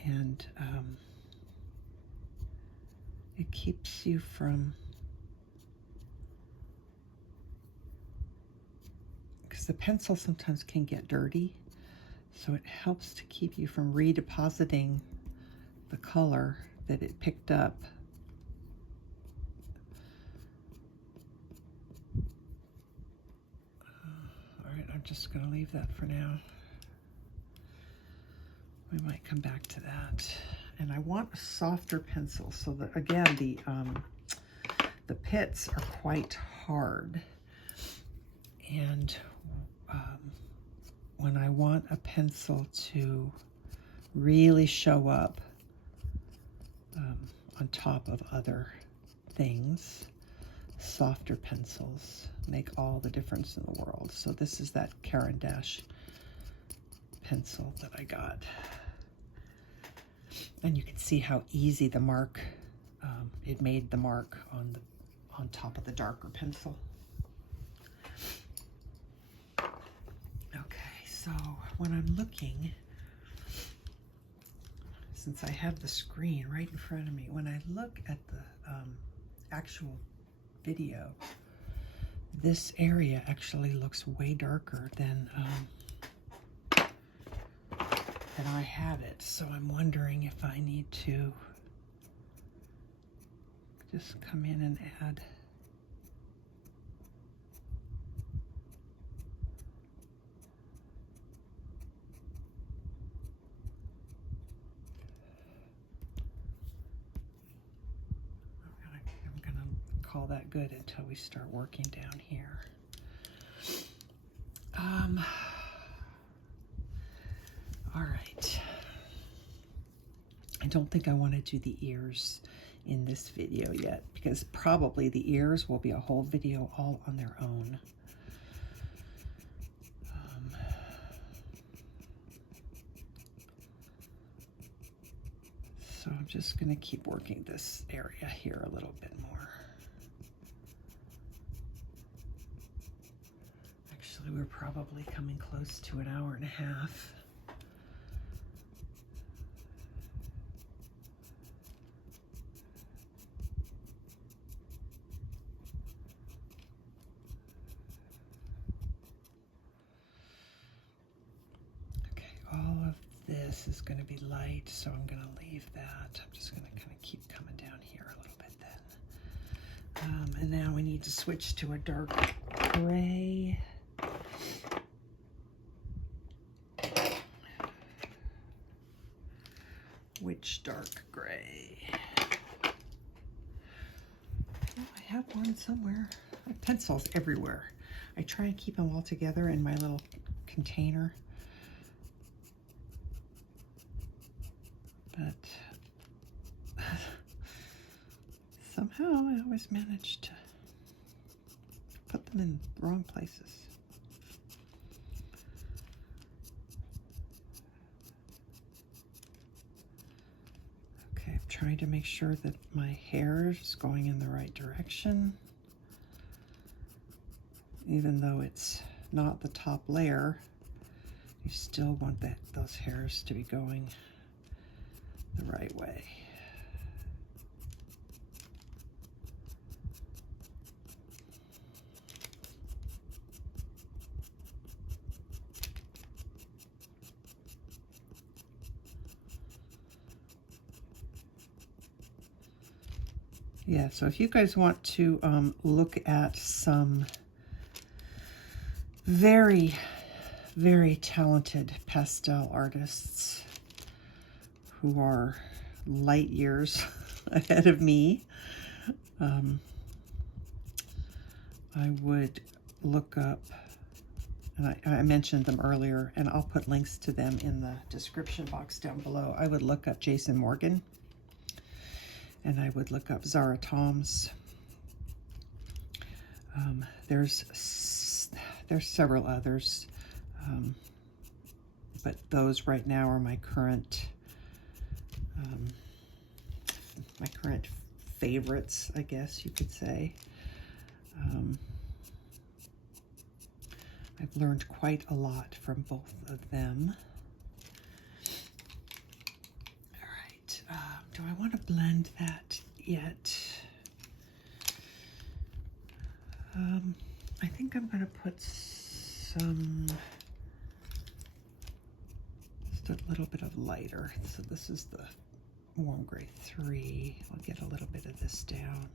and it keeps you from, because the pencil sometimes can get dirty, so it helps to keep you from redepositing the color that it picked up. All right, I'm just going to leave that for now. We might come back to that. And I want a softer pencil so that, again, the pits are quite hard. And when I want a pencil to really show up on top of other things, softer pencils make all the difference in the world. So this is that Caran D'Ache pencil that I got. And you can see how easy the mark, it made the mark on top of the darker pencil. Okay, so when I'm looking, since I have the screen right in front of me, when I look at the actual video, this area actually looks way darker than I have it. So I'm wondering if I need to just come in and add call that good until we start working down here. All right. I don't think I want to do the ears in this video yet, because probably the ears will be a whole video all on their own. So I'm just going to keep working this area here a little bit more. Actually, we're probably coming close to an hour and a half. Okay, all of this is going to be light, so I'm going to leave that. I'm just going to kind of keep coming down here a little bit then. And now we need to switch to a dark gray. Which dark gray? Oh, I have one somewhere. I have pencils everywhere. I try and keep them all together in my little container. But somehow I always manage to put them in the wrong places. Okay, I'm trying to make sure that my hair is going in the right direction. Even though it's not the top layer, you still want those hairs to be going the right way. yeah, so if you guys want to look at some very, very talented pastel artists who are light years ahead of me, I would look up, and I mentioned them earlier, and I'll put links to them in the description box down below. I would look up Jason Morgan, and I would look up Zara Toms. There's several others, but those right now are my current favorites, I guess you could say. I've learned quite a lot from both of them. All right, do I want to blend that yet? I think I'm going to put some, just a little bit of lighter. So this is the warm gray 3. I'll get a little bit of this down.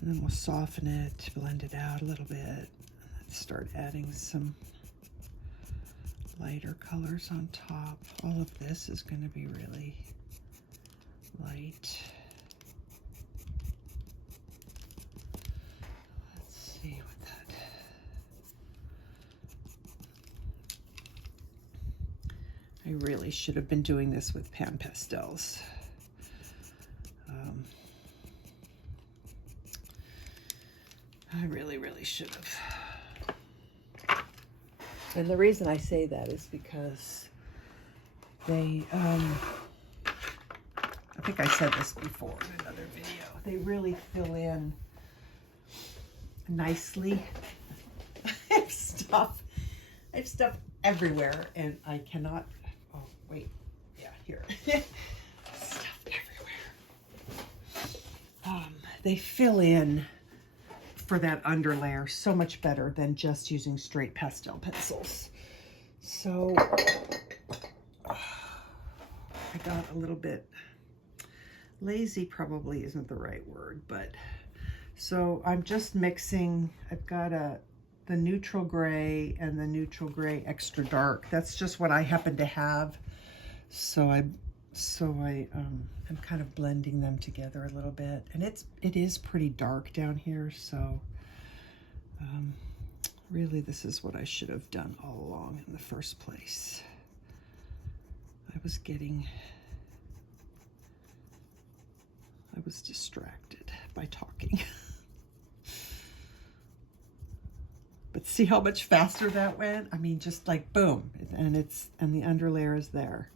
And then we'll soften it, blend it out a little bit, and then start adding some lighter colors on top. All of this is going to be really light. Let's see what that... I really should have been doing this with Panpastels. I really, really should have. And the reason I say that is because they, I think I said this before in another video, they really fill in nicely. I have stuff everywhere, and I cannot, oh, wait, yeah, here. Stuff everywhere. They fill in for that underlayer so much better than just using straight pastel pencils. So I got a little bit lazy, probably isn't the right word, but so I'm just mixing. I've got the neutral gray and the neutral gray extra dark. That's just what I happen to have. So I'm kind of blending them together a little bit, and it is pretty dark down here, so really this is what I should have done all along in the first place. I was distracted by talking. But see how much faster that went? I mean, just like boom, and the underlayer is there,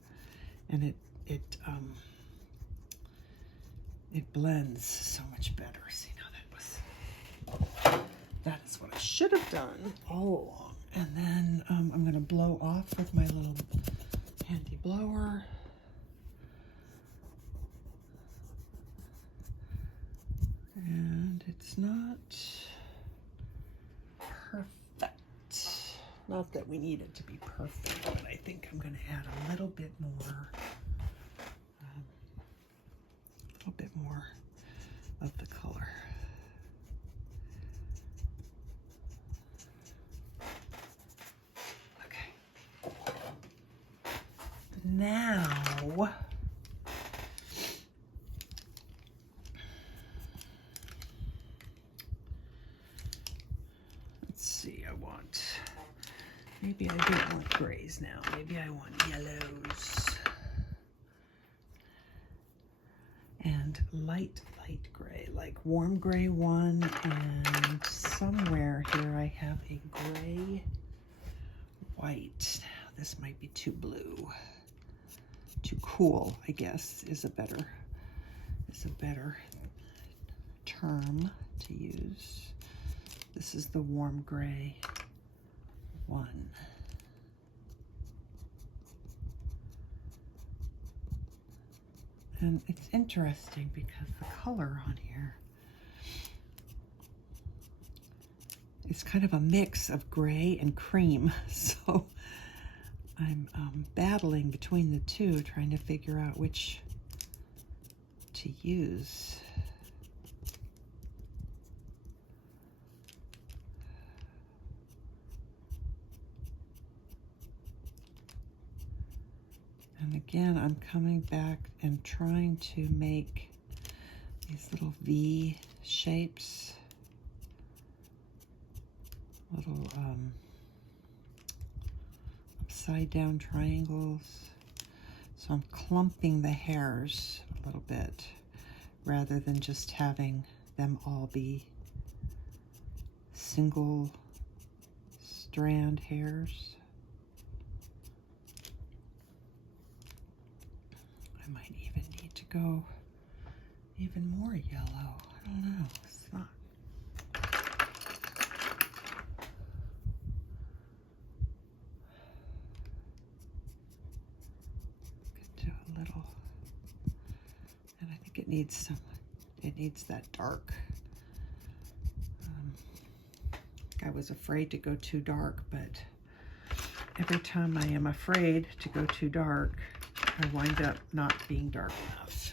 and it blends so much better. See, now that is what I should have done all along. And then I'm going to blow off with my little handy blower. And it's not perfect. Not that we need it to be perfect, but I think I'm going to add a little bit more. Of the color. Okay. Now, let's see, maybe I don't want grays now. Maybe I want yellows. And light gray, like warm gray 1, and somewhere here I have a gray white. Now this might be too blue, too cool, I guess is a better term to use. This is the warm gray 1. And it's interesting because the color on here is kind of a mix of gray and cream. So I'm battling between the two, trying to figure out which to to use. And again, I'm coming back and trying to make these little V shapes, little upside down triangles. So I'm clumping the hairs a little bit rather than just having them all be single strand hairs. I might even need to go even more yellow. I don't know. It's not. Could do a little. And I think it needs some. It needs that dark. I was afraid to go too dark, but every time I am afraid to go too dark, I wind up not being dark enough.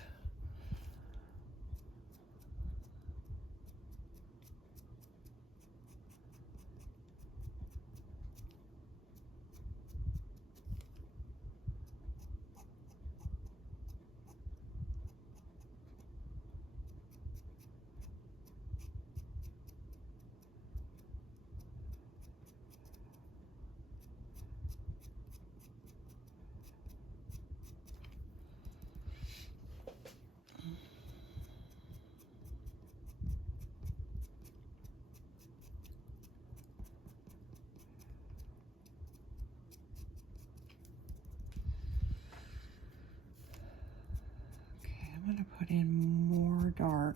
I'm going to put in more dark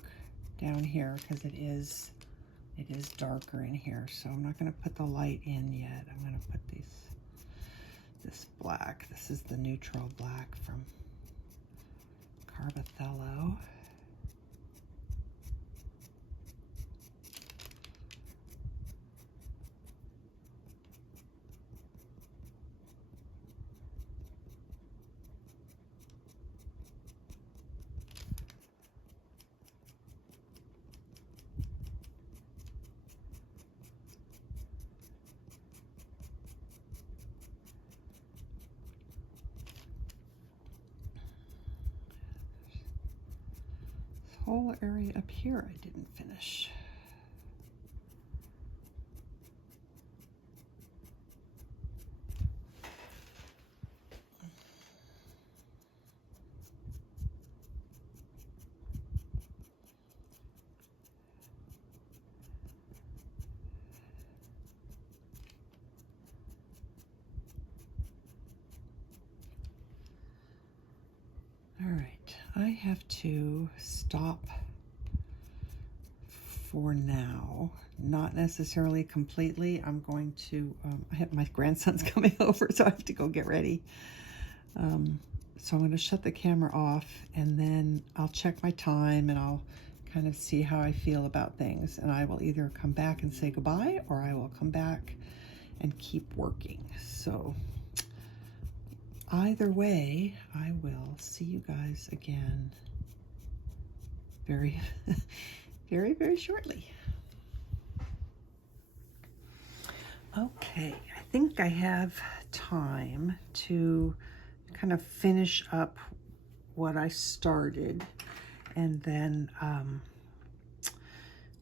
down here because it is darker in here. So I'm not going to put the light in yet. I'm going to put this black. This is the neutral black from Carbothello. Whole area up here I didn't finish. All right, I have to stop for now, not necessarily completely. I'm going to, I have my grandson's coming over, so I have to go get ready. So I'm going to shut the camera off, and then I'll check my time, and I'll kind of see how I feel about things. And I will either come back and say goodbye, or I will come back and keep working. So either way, I will see you guys again very, very shortly. Okay, I think I have time to kind of finish up what I started, and then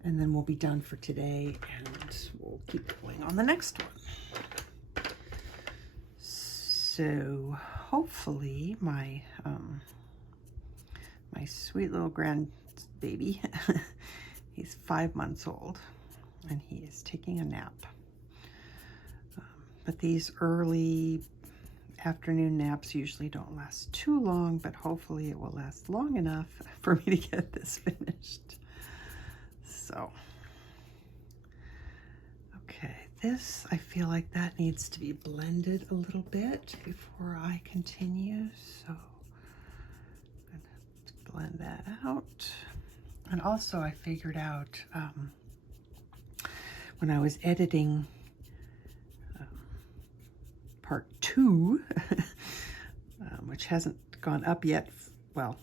we'll be done for today, and we'll keep going on the next one. So hopefully my my sweet little grandbaby, he's 5 months old, and he is taking a nap. But these early afternoon naps usually don't last too long, but hopefully it will last long enough for me to get this finished. So, okay, this, I feel like that needs to be blended a little bit before I continue. So, I'm gonna blend that out. And also I figured out when I was editing part 2, which hasn't gone up yet, well,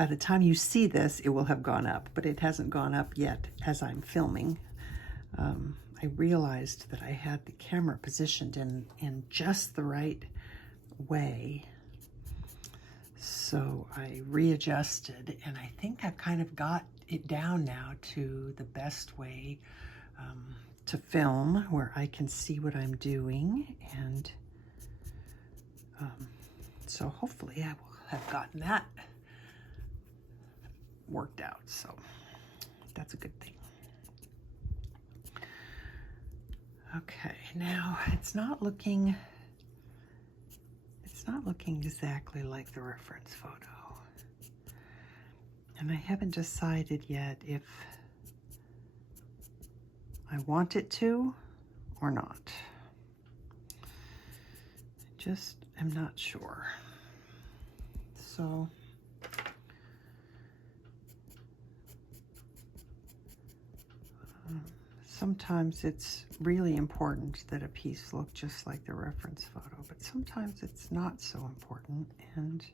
by the time you see this, it will have gone up, but it hasn't gone up yet as I'm filming. I realized that I had the camera positioned in just the right way. So I readjusted, and I think I've kind of got it down now to the best way to film, where I can see what I'm doing. And so hopefully I will have gotten that worked out. So that's a good thing. Okay, now it's not looking exactly like the reference photo. And I haven't decided yet if I want it to or not. Just am not sure. So sometimes it's really important that a piece look just like the reference photo, but sometimes it's not so important, and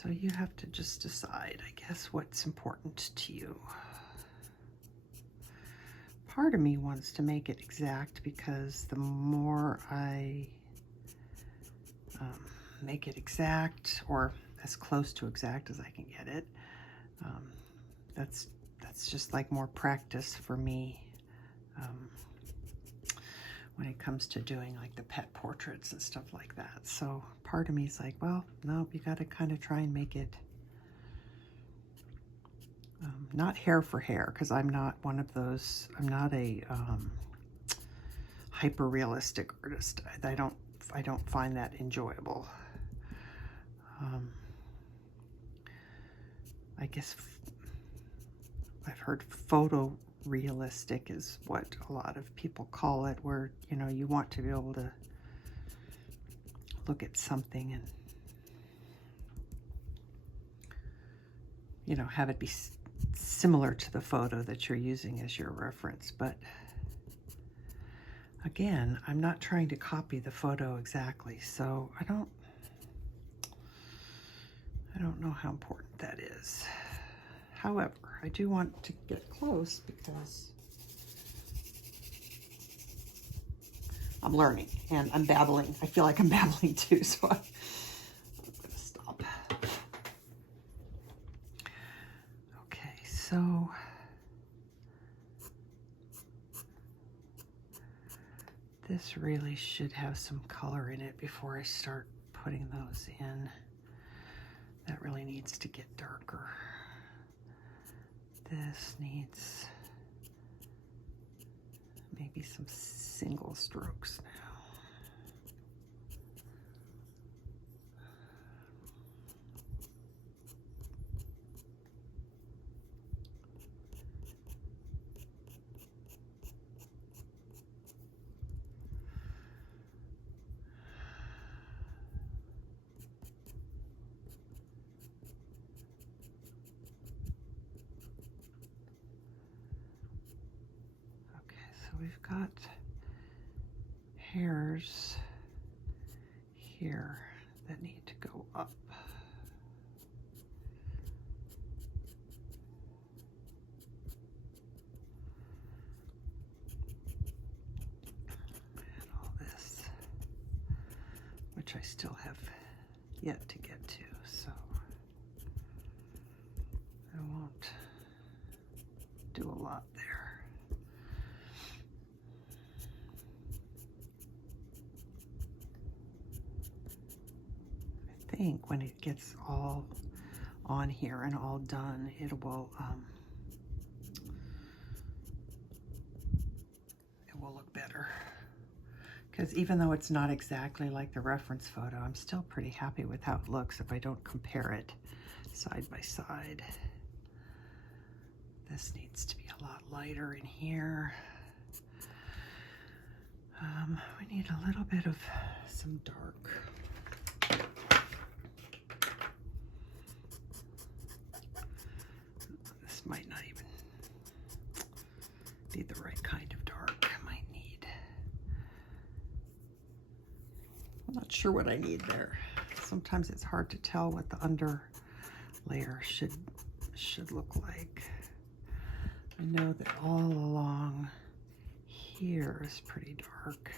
so you have to just decide, I guess, what's important to you. Part of me wants to make it exact, because the more I make it exact, or as close to exact as I can get it, that's just like more practice for me when it comes to doing like the pet portraits and stuff like that. So part of me is like, well, no, you got to kind of try and make it not hair for hair, because I'm not one of those. I'm not a hyper realistic artist. I don't find that enjoyable. I guess I've heard photorealistic is what a lot of people call it, where, you know, you want to be able to look at something and, you know, have it be similar to the photo that you're using as your reference. But again, I'm not trying to copy the photo exactly, so I don't know how important that is. However, I do want to get close because I'm learning and I'm babbling. I feel like I'm babbling too, so I'm gonna stop. Okay, so this really should have some color in it before I start putting those in. That really needs to get darker. This needs maybe some single strokes now. We've got hairs here that need to go up. And all this, which I still have yet to get to, so I won't do a lot there. I think when it gets all on here and all done, it will look better. Because even though it's not exactly like the reference photo, I'm still pretty happy with how it looks if I don't compare it side by side. This needs to be a lot lighter in here. We need a little bit of some dark. This might not even be the right kind of dark. I might need, I'm not sure what I need there. sometimes it's hard to tell what the under layer should look like. I know that all along here is pretty dark.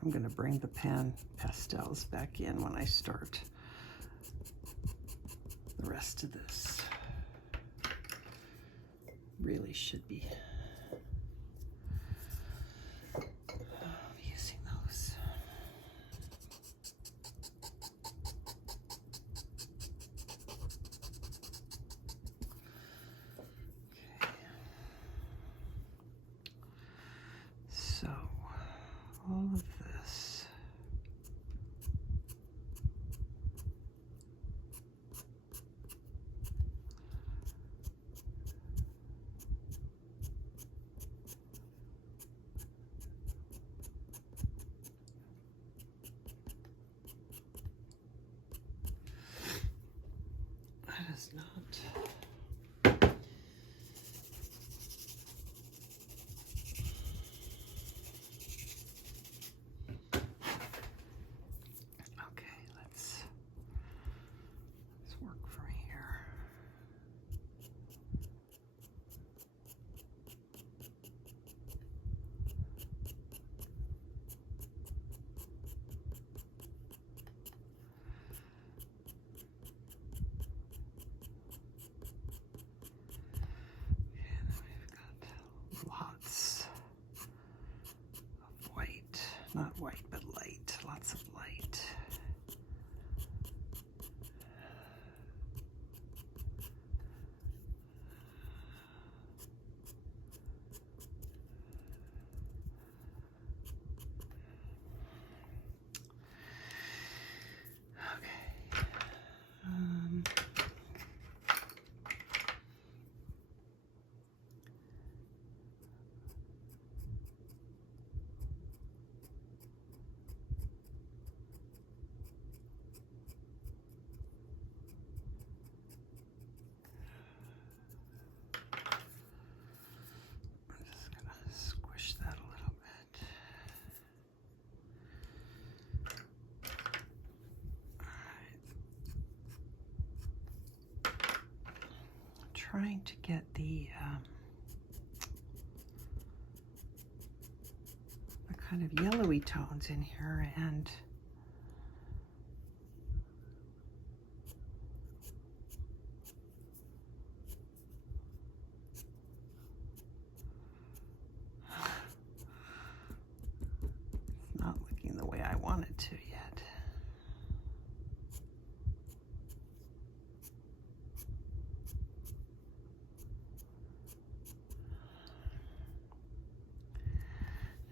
I'm going to bring the Panpastels back in when I start the rest of this. Really should be using those. So, all of this. That is not. Not white, but light, lots of light. Okay. Trying to get the kind of yellowy tones in here, and it's not looking the way I want it to yet.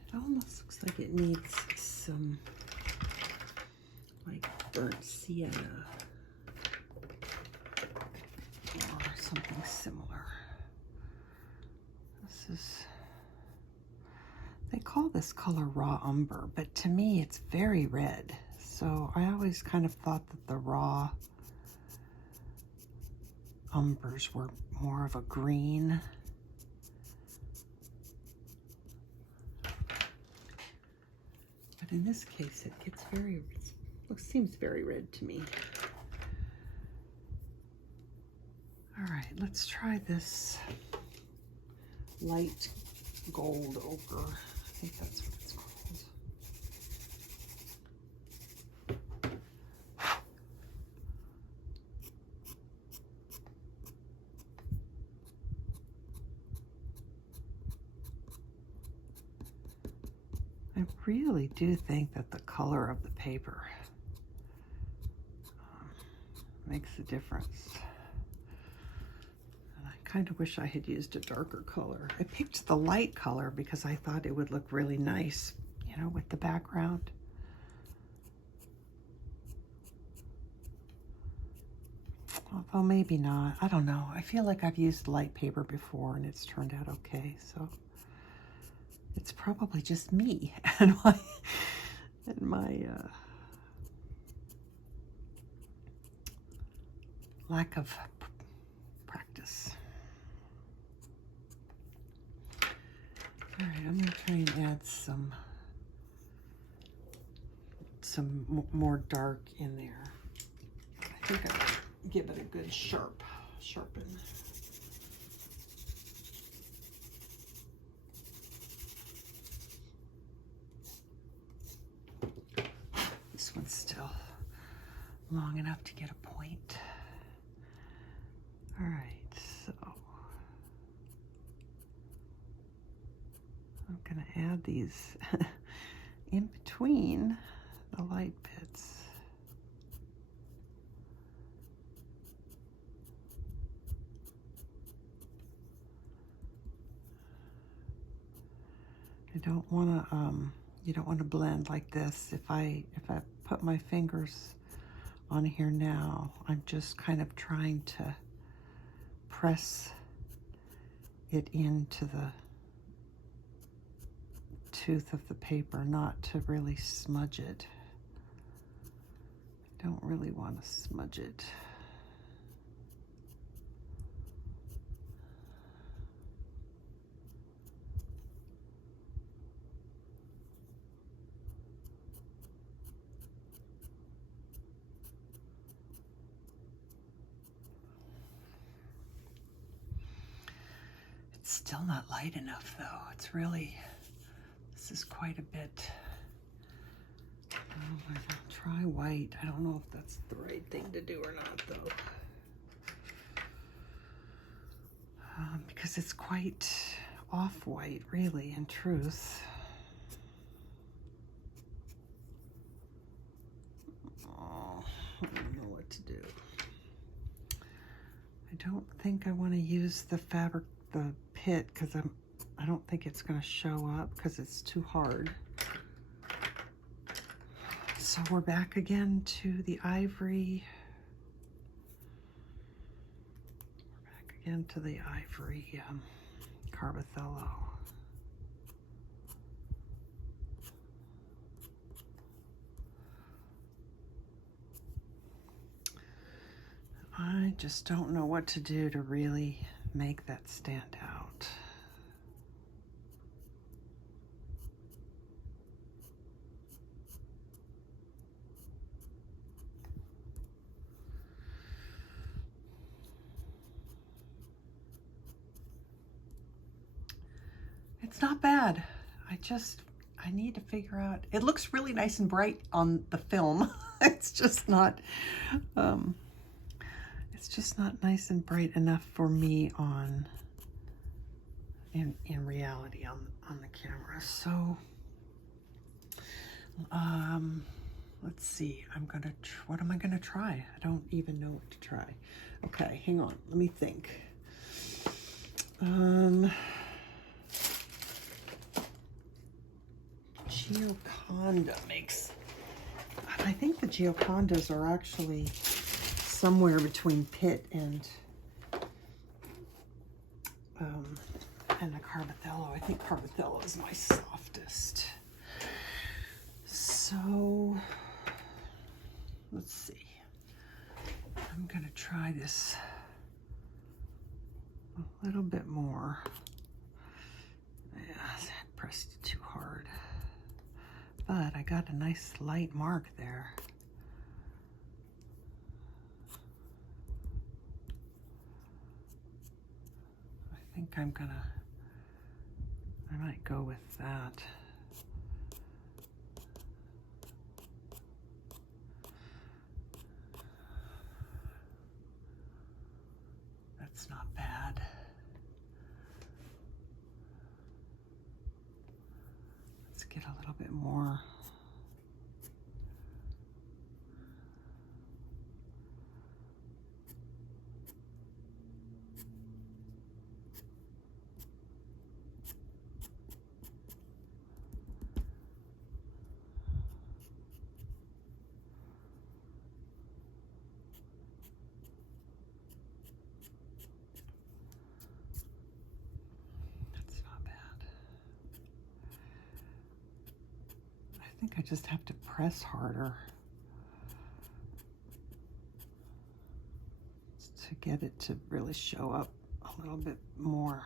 It almost looks like it needs some like burnt sienna or something similar. This is, they call this color raw umber, but to me it's very red. So I always kind of thought that the raw umbers were more of a green. But in this case, it gets very, seems very red to me. All All right, let's try this light gold ochre. I think that's what it's called. I really do think that the color of the paper makes a difference. And I kind of wish I had used a darker color. I picked the light color because I thought it would look really nice, you know, with the background. Although maybe not. I don't know. I feel like I've used light paper before and it's turned out okay, so it's probably just me and my lack of practice. All right, I'm gonna try and add some more dark in there. I think I'll give it a good sharpen. This one's still long enough to get a point. All right, so I'm gonna add these in between the light bits. I don't want to you don't want to blend like this. If I put my fingers on here now, I'm just kind of trying to press it into the tooth of the paper, not to really smudge it. I don't really want to smudge it. Still not light enough though. It's really, this is quite a bit. Oh, I'll try white. I don't know if that's the right thing to do or not though. Because it's quite off-white really in truth. Oh, I don't know what to do. I don't think I want to use the fabric, the Pitt, because I don't think it's going to show up because it's too hard. So we're back again to the ivory. We're back again to the ivory Carbothello. I just don't know what to do to really make that stand out. It's not bad. I need to figure out, it looks really nice and bright on the film. It's just not nice and bright enough for me in reality on the camera. So let's see, what am I gonna try? I don't even know what to try. Okay, hang on, let me think. Gioconda makes, I think the Giocondas are actually somewhere between Pitt and the Carbothello. I think Carbothello is my softest. So let's see. I'm gonna try this a little bit more. Yeah, I pressed it too hard. But I got a nice light mark there. think I might go with that. That's not bad. Let's get a little bit more. I think I just have to press harder to get it to really show up a little bit more.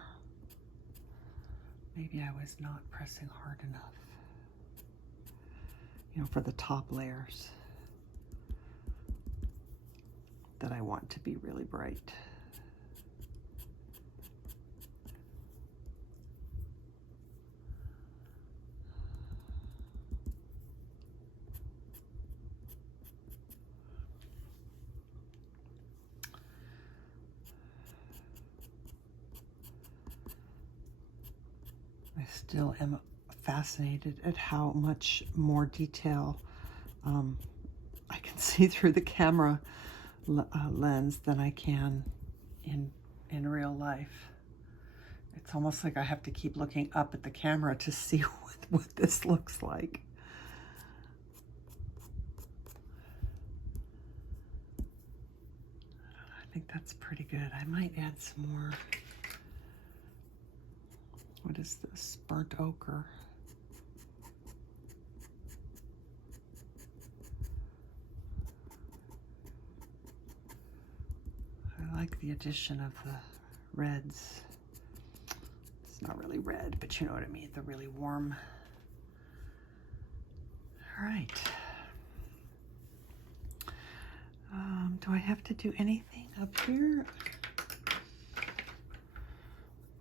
Maybe I was not pressing hard enough, you know, for the top layers that I want to be really bright. I still am fascinated at how much more detail I can see through the camera lens than I can in real life. It's almost like I have to keep looking up at the camera to see what this looks like. I think that's pretty good. I might add some more. What is this? Burnt ochre. I like the addition of the reds. It's not really red, but you know what I mean, the really warm. All right. Do I have to do anything up here?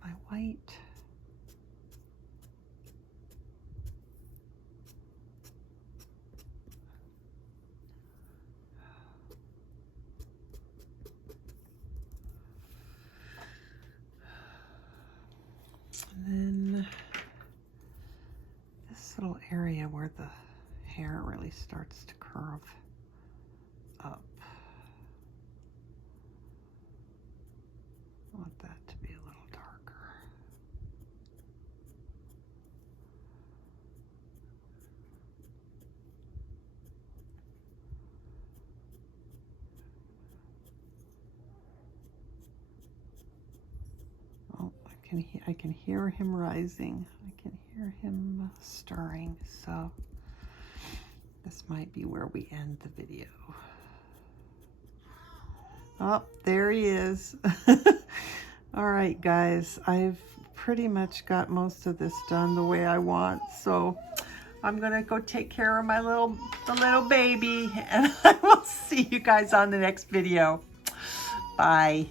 My white. And then this little area where the hair really starts to curve up. I want that to be a little darker. Oh, I can hear him rising. I can hear him stirring. So this might be where we end the video. Oh, there he is. All right, guys, I've pretty much got most of this done the way I want. So I'm gonna go take care of the little baby, and I will see you guys on the next video. Bye.